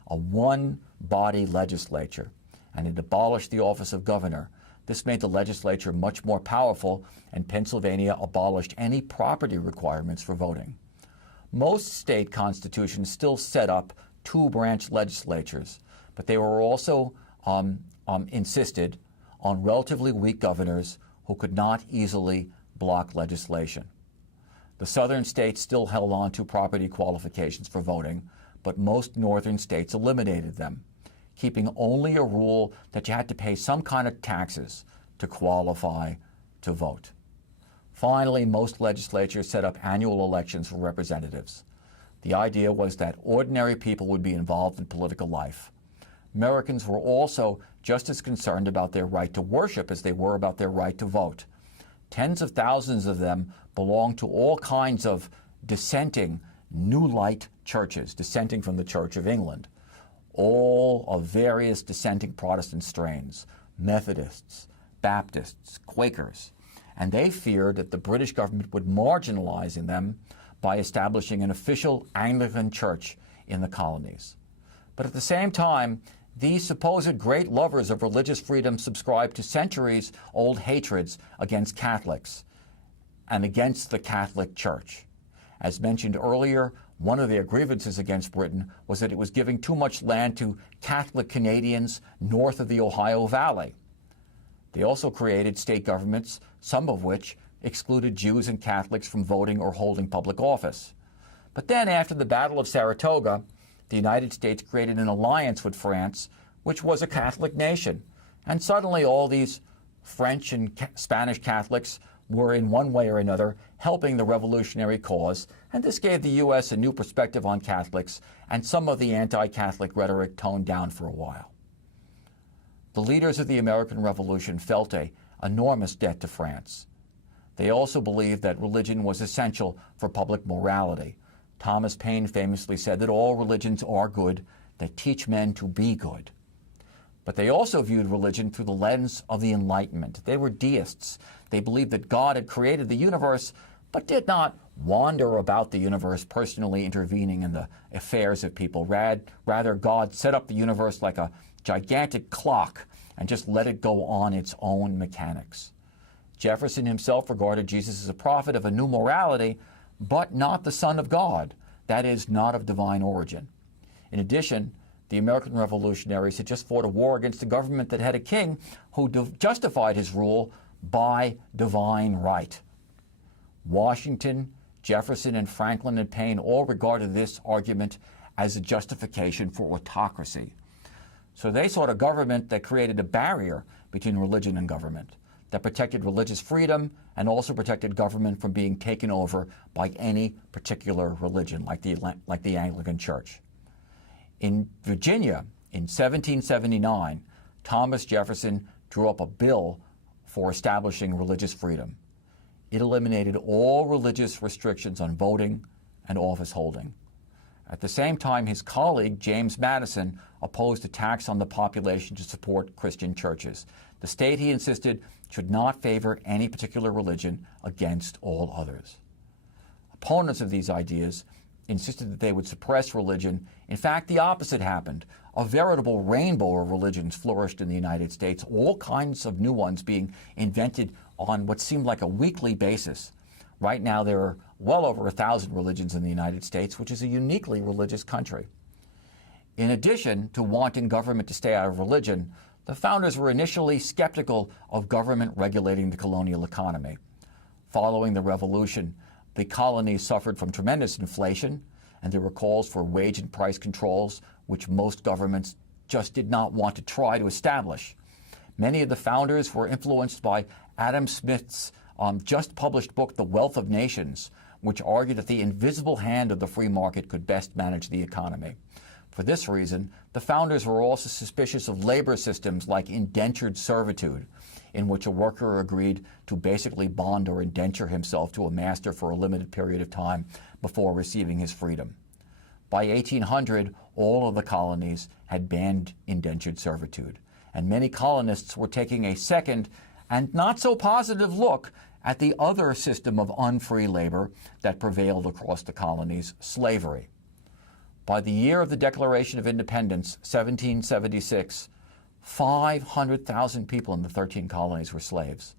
a one-body legislature, and it abolished the office of governor. This made the legislature much more powerful, and Pennsylvania abolished any property requirements for voting. Most state constitutions still set up two-branch legislatures, but they were also insisted on relatively weak governors who could not easily block legislation. The southern states still held on to property qualifications for voting, but most northern states eliminated them, keeping only a rule that you had to pay some kind of taxes to qualify to vote. Finally, most legislatures set up annual elections for representatives. The idea was that ordinary people would be involved in political life. Americans were also just as concerned about their right to worship as they were about their right to vote. Tens of thousands of them belonged to all kinds of dissenting New Light churches, dissenting from the Church of England, all of various dissenting Protestant strains, Methodists, Baptists, Quakers, and they feared that the British government would marginalize them by establishing an official Anglican church in the colonies. But at the same time, these supposed great lovers of religious freedom subscribed to centuries-old hatreds against Catholics and against the Catholic Church. As mentioned earlier, one of their grievances against Britain was that it was giving too much land to Catholic Canadians north of the Ohio Valley. They also created state governments, some of which excluded Jews and Catholics from voting or holding public office. But then, after the Battle of Saratoga, the United States created an alliance with France, which was a Catholic nation. And suddenly all these French and Spanish Catholics were in one way or another helping the revolutionary cause, and this gave the U.S. a new perspective on Catholics, and some of the anti-Catholic rhetoric toned down for a while. The leaders of the American Revolution felt an enormous debt to France. They also believed that religion was essential for public morality. Thomas Paine famously said that all religions are good, they teach men to be good. But they also viewed religion through the lens of the Enlightenment. They were deists. They believed that God had created the universe, but did not wander about the universe personally intervening in the affairs of people. Rather, God set up the universe like a gigantic clock and just let it go on its own mechanics. Jefferson himself regarded Jesus as a prophet of a new morality, but not the Son of God, that is, not of divine origin. In addition, the American revolutionaries had just fought a war against a government that had a king who justified his rule by divine right. Washington, Jefferson, and Franklin and Paine all regarded this argument as a justification for autocracy. So they sought a government that created a barrier between religion and government, that protected religious freedom and also protected government from being taken over by any particular religion, like the Anglican Church. In Virginia, in 1779, Thomas Jefferson drew up a bill for establishing religious freedom. It eliminated all religious restrictions on voting and office holding. At the same time, his colleague, James Madison, opposed a tax on the population to support Christian churches. The state, he insisted, should not favor any particular religion against all others. Opponents of these ideas insisted that they would suppress religion. In fact, the opposite happened. A veritable rainbow of religions flourished in the United States, all kinds of new ones being invented on what seemed like a weekly basis. Right now, there are well over 1,000 religions in the United States, which is a uniquely religious country. In addition to wanting government to stay out of religion, the founders were initially skeptical of government regulating the colonial economy. Following the Revolution, the colonies suffered from tremendous inflation, and there were calls for wage and price controls, which most governments just did not want to try to establish. Many of the founders were influenced by Adam Smith's just published book, The Wealth of Nations, which argued that the invisible hand of the free market could best manage the economy. For this reason, the founders were also suspicious of labor systems like indentured servitude, in which a worker agreed to basically bond or indenture himself to a master for a limited period of time before receiving his freedom. By 1800, all of the colonies had banned indentured servitude, and many colonists were taking a second and not so positive look at the other system of unfree labor that prevailed across the colonies, slavery. By the year of the Declaration of Independence, 1776, 500,000 people in the 13 colonies were slaves.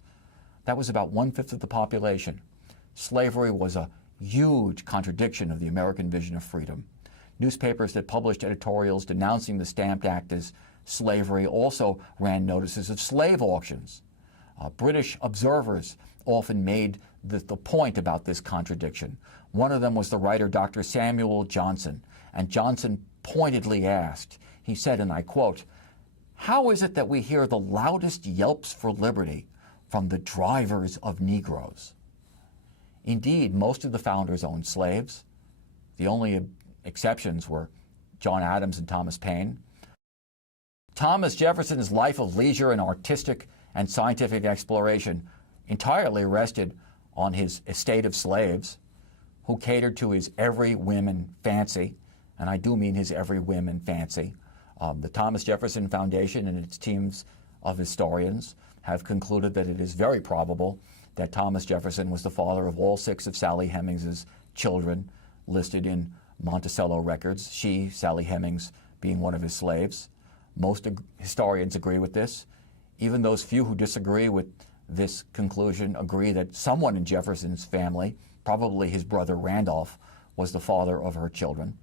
That was about 1/5 of the population. Slavery was a huge contradiction of the American vision of freedom. Newspapers that published editorials denouncing the Stamp Act as slavery also ran notices of slave auctions. British observers often made the point about this contradiction. One of them was the writer Dr. Samuel Johnson, and Johnson pointedly asked, he said, and I quote, "How is it that we hear the loudest yelps for liberty from the drivers of Negroes?" Indeed, most of the founders owned slaves. The only exceptions were John Adams and Thomas Paine. Thomas Jefferson's life of leisure and artistic and scientific exploration entirely rested on his estate of slaves, who catered to his every whim and fancy, and I do mean his every whim and fancy. The Thomas Jefferson Foundation and its teams of historians have concluded that it is very probable that Thomas Jefferson was the father of all 6 of Sally Hemings's children listed in Monticello records, she, Sally Hemings, being one of his slaves. Most historians agree with this. Even those few who disagree with this conclusion agree that someone in Jefferson's family, probably his brother Randolph, was the father of her children.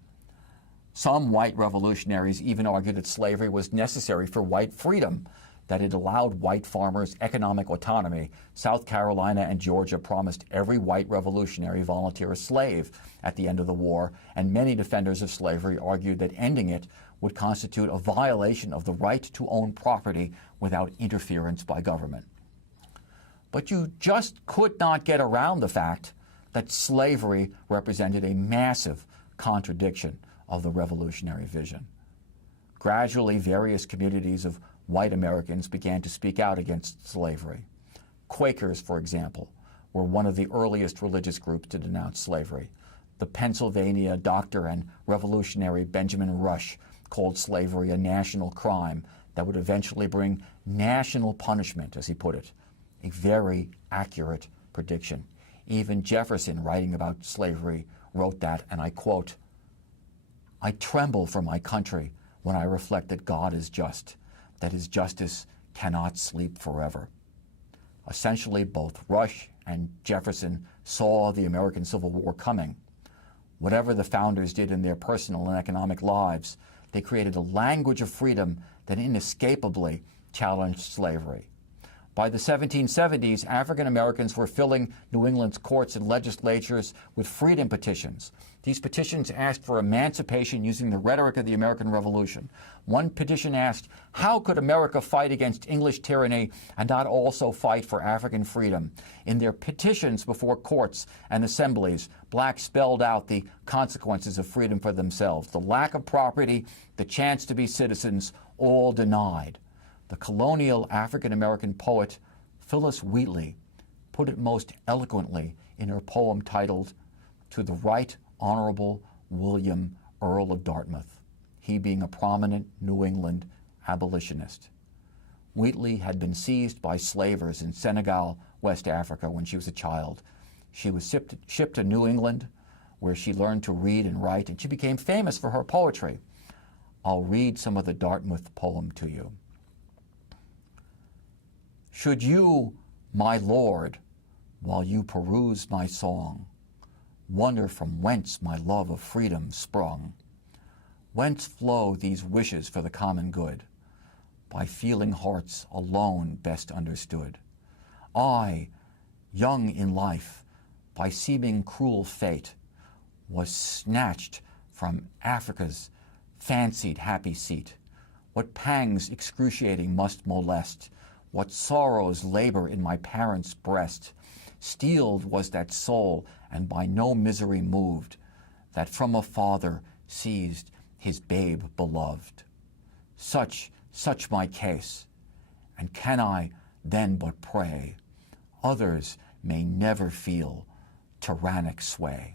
Some white revolutionaries even argued that slavery was necessary for white freedom, that it allowed white farmers economic autonomy. South Carolina and Georgia promised every white revolutionary volunteer a slave at the end of the war, and many defenders of slavery argued that ending it would constitute a violation of the right to own property without interference by government. But you just could not get around the fact that slavery represented a massive contradiction of the revolutionary vision. Gradually, various communities of white Americans began to speak out against slavery. Quakers, for example, were one of the earliest religious groups to denounce slavery. The Pennsylvania doctor and revolutionary Benjamin Rush called slavery a national crime that would eventually bring national punishment, as he put it. A very accurate prediction. Even Jefferson, writing about slavery, wrote that, and I quote, "I tremble for my country when I reflect that God is just, that his justice cannot sleep forever." Essentially, both Rush and Jefferson saw the American Civil War coming. Whatever the founders did in their personal and economic lives, they created a language of freedom that inescapably challenged slavery. By the 1770s, African Americans were filling New England's courts and legislatures with freedom petitions. These petitions asked for emancipation using the rhetoric of the American Revolution. One petition asked, how could America fight against English tyranny and not also fight for African freedom? In their petitions before courts and assemblies, blacks spelled out the consequences of freedom for themselves. The lack of property, the chance to be citizens, all denied. The colonial African-American poet Phyllis Wheatley put it most eloquently in her poem titled, "To the Right Honorable William, Earl of Dartmouth," he being a prominent New England abolitionist. Wheatley had been seized by slavers in Senegal, West Africa, when she was a child. She was shipped to New England, where she learned to read and write, and she became famous for her poetry. I'll read some of the Dartmouth poem to you. Should you, my lord, while you peruse my song, wonder from whence my love of freedom sprung, whence flow these wishes for the common good, by feeling hearts alone best understood. I, young in life, by seeming cruel fate, was snatched from Africa's fancied happy seat. What pangs excruciating must molest, what sorrows labor in my parents' breast. Steeled was that soul, and by no misery moved, that from a father seized his babe beloved. Such my case, and can I then but pray, others may never feel tyrannic sway.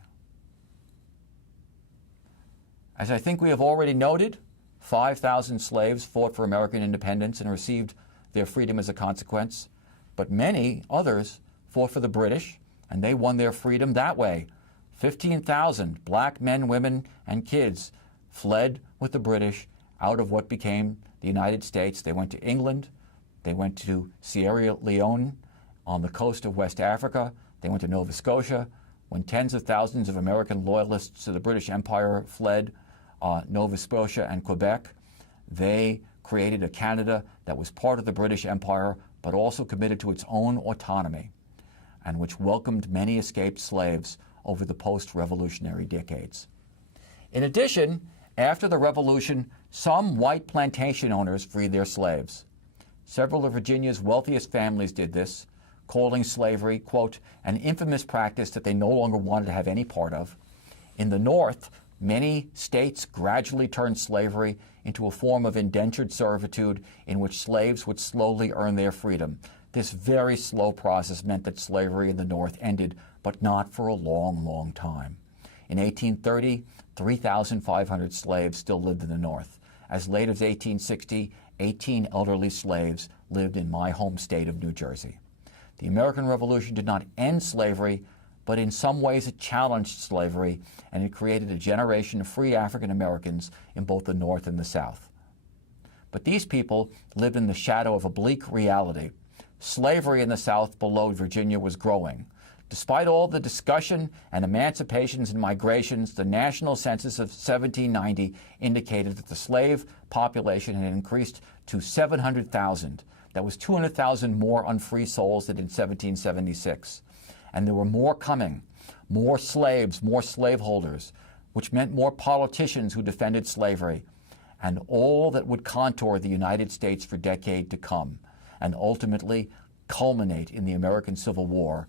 As I think we have already noted, 5,000 slaves fought for American independence and received their freedom as a consequence, but many others fought for the British, and they won their freedom that way. 15,000 black men, women, and kids fled with the British out of what became the United States. They went to England, they went to Sierra Leone on the coast of West Africa, they went to Nova Scotia. When tens of thousands of American loyalists to the British Empire fled Nova Scotia and Quebec, they created a Canada that was part of the British Empire, but also committed to its own autonomy, and which welcomed many escaped slaves over the post-revolutionary decades. In addition, after the Revolution, some white plantation owners freed their slaves. Several of Virginia's wealthiest families did this, calling slavery, quote, an infamous practice that they no longer wanted to have any part of. In the North, many states gradually turned slavery into a form of indentured servitude in which slaves would slowly earn their freedom. This very slow process meant that slavery in the North ended, but not for a long, long time. In 1830, 3,500 slaves still lived in the North. as late as 1860, 18 elderly slaves lived in my home state of New Jersey. The American Revolution did not end slavery, but in some ways it challenged slavery, and it created a generation of free African Americans in both the North and the South. But these people lived in the shadow of a bleak reality. Slavery in the South below Virginia was growing. Despite all the discussion and emancipations and migrations, the national census of 1790 indicated that the slave population had increased to 700,000. That was 200,000 more unfree souls than in 1776. And there were more coming, more slaves, more slaveholders, which meant more politicians who defended slavery, and all that would contour the United States for decades to come, and ultimately culminate in the American Civil War.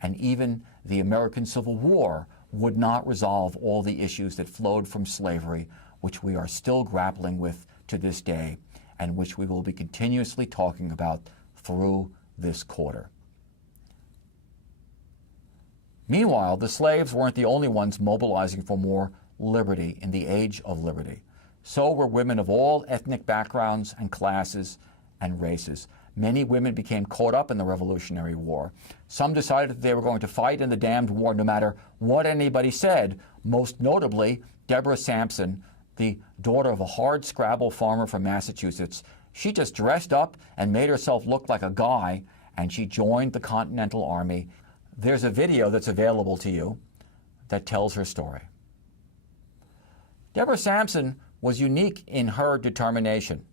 And even the American Civil War would not resolve all the issues that flowed from slavery, which we are still grappling with to this day, and which we will be continuously talking about through this quarter. Meanwhile, the slaves weren't the only ones mobilizing for more liberty in the Age of Liberty. So were women of all ethnic backgrounds and classes and races. Many women became caught up in the Revolutionary War. Some decided that they were going to fight in the damned war no matter what anybody said, most notably Deborah Sampson, the daughter of a hard-scrabble farmer from Massachusetts. She just dressed up and made herself look like a guy, and she joined the Continental Army. There's a video that's available to you that tells her story. Deborah Sampson was unique in her determination.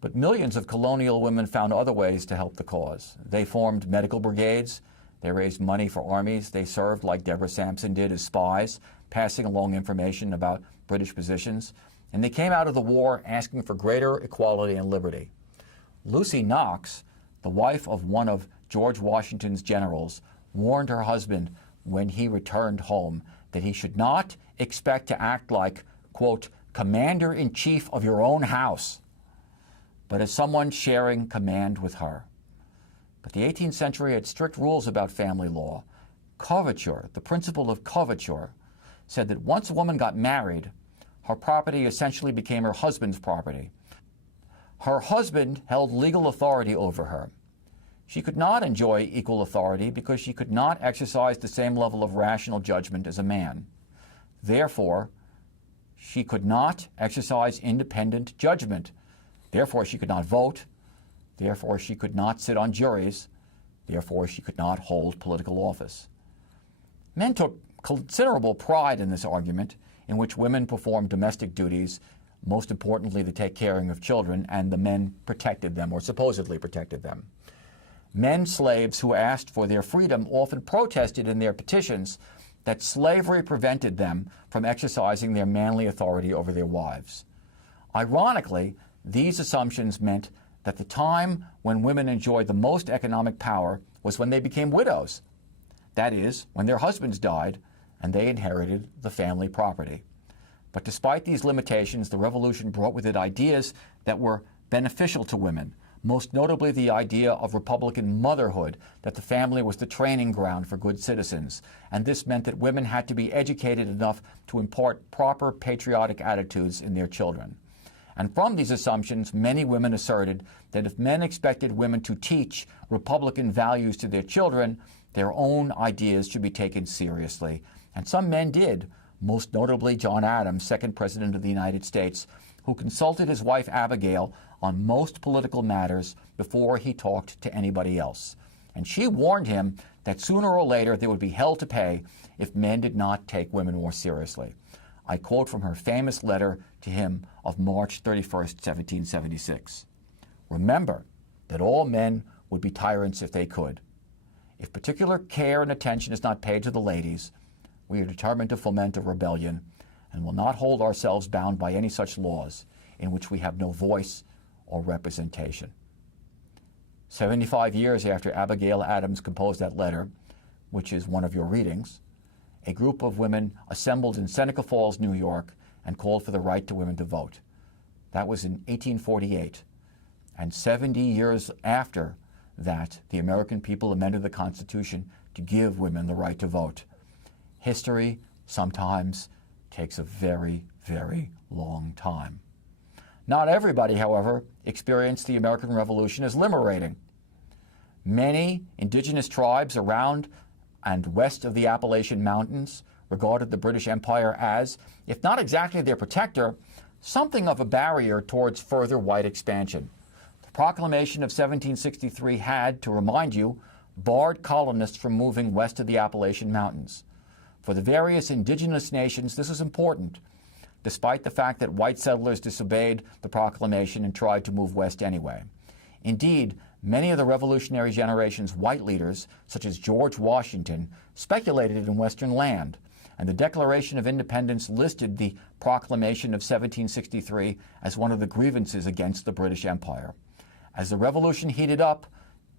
But millions of colonial women found other ways to help the cause. They formed medical brigades. They raised money for armies. They served, like Deborah Sampson did, as spies, passing along information about British positions. And they came out of the war asking for greater equality and liberty. Lucy Knox, the wife of one of George Washington's generals, warned her husband when he returned home that he should not expect to act like, quote, commander-in-chief of your own house, but as someone sharing command with her. But the 18th century had strict rules about family law. Coverture, the principle of coverture, said that once a woman got married, her property essentially became her husband's property. Her husband held legal authority over her. She could not enjoy equal authority because she could not exercise the same level of rational judgment as a man. Therefore, she could not exercise independent judgment. Therefore, she could not vote. Therefore, she could not sit on juries. Therefore, she could not hold political office. Men took considerable pride in this argument, in which women performed domestic duties, most importantly the take care of children, and the men protected them, or supposedly protected them. Men slaves who asked for their freedom often protested in their petitions that slavery prevented them from exercising their manly authority over their wives. Ironically, these assumptions meant that the time when women enjoyed the most economic power was when they became widows. That is, when their husbands died and they inherited the family property. But despite these limitations, the Revolution brought with it ideas that were beneficial to women, most notably the idea of Republican motherhood, that the family was the training ground for good citizens. And this meant that women had to be educated enough to impart proper patriotic attitudes in their children. And from these assumptions, many women asserted that if men expected women to teach Republican values to their children, their own ideas should be taken seriously. And some men did, most notably John Adams, second President of the United States, who consulted his wife Abigail on most political matters before he talked to anybody else. And she warned him that sooner or later there would be hell to pay if men did not take women more seriously. I quote from her famous letter to him of March 31st, 1776. Remember that all men would be tyrants if they could. If particular care and attention is not paid to the ladies, we are determined to foment a rebellion and will not hold ourselves bound by any such laws in which we have no voice or representation. 75 years after Abigail Adams composed that letter, which is one of your readings, a group of women assembled in Seneca Falls, New York, and called for the right to women to vote. That was in 1848. And 70 years after that, the American people amended the Constitution to give women the right to vote. History sometimes takes a very, very long time. Not everybody, however, experienced the American Revolution as liberating. Many indigenous tribes around and west of the Appalachian Mountains regarded the British Empire as, if not exactly their protector, something of a barrier towards further white expansion. The Proclamation of 1763 had, to remind you, barred colonists from moving west of the Appalachian Mountains. For the various indigenous nations, this is important, despite the fact that white settlers disobeyed the proclamation and tried to move west anyway. Indeed, many of the Revolutionary generation's white leaders, such as George Washington, speculated in Western land, and the Declaration of Independence listed the Proclamation of 1763 as one of the grievances against the British Empire. As the Revolution heated up,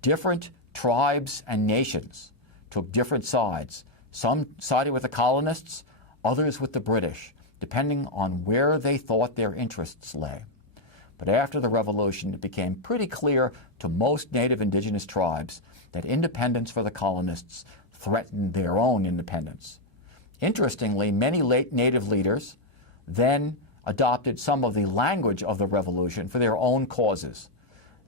different tribes and nations took different sides. Some sided with the colonists, others with the British, depending on where they thought their interests lay. But after the Revolution, it became pretty clear to most native indigenous tribes that independence for the colonists threatened their own independence. Interestingly, many late native leaders then adopted some of the language of the Revolution for their own causes.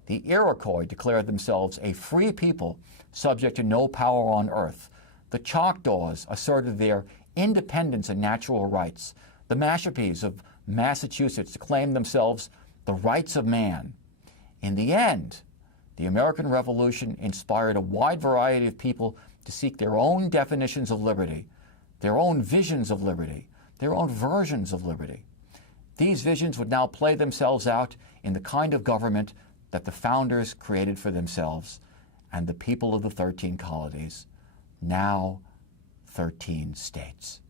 The Iroquois declared themselves a free people subject to no power on earth. The Choctaws asserted their independence and natural rights. The Mashpees of Massachusetts claimed themselves the rights of man. In the end, the American Revolution inspired a wide variety of people to seek their own definitions of liberty, their own visions of liberty, their own versions of liberty. These visions would now play themselves out in the kind of government that the founders created for themselves and the people of the 13 colonies, now 13 states.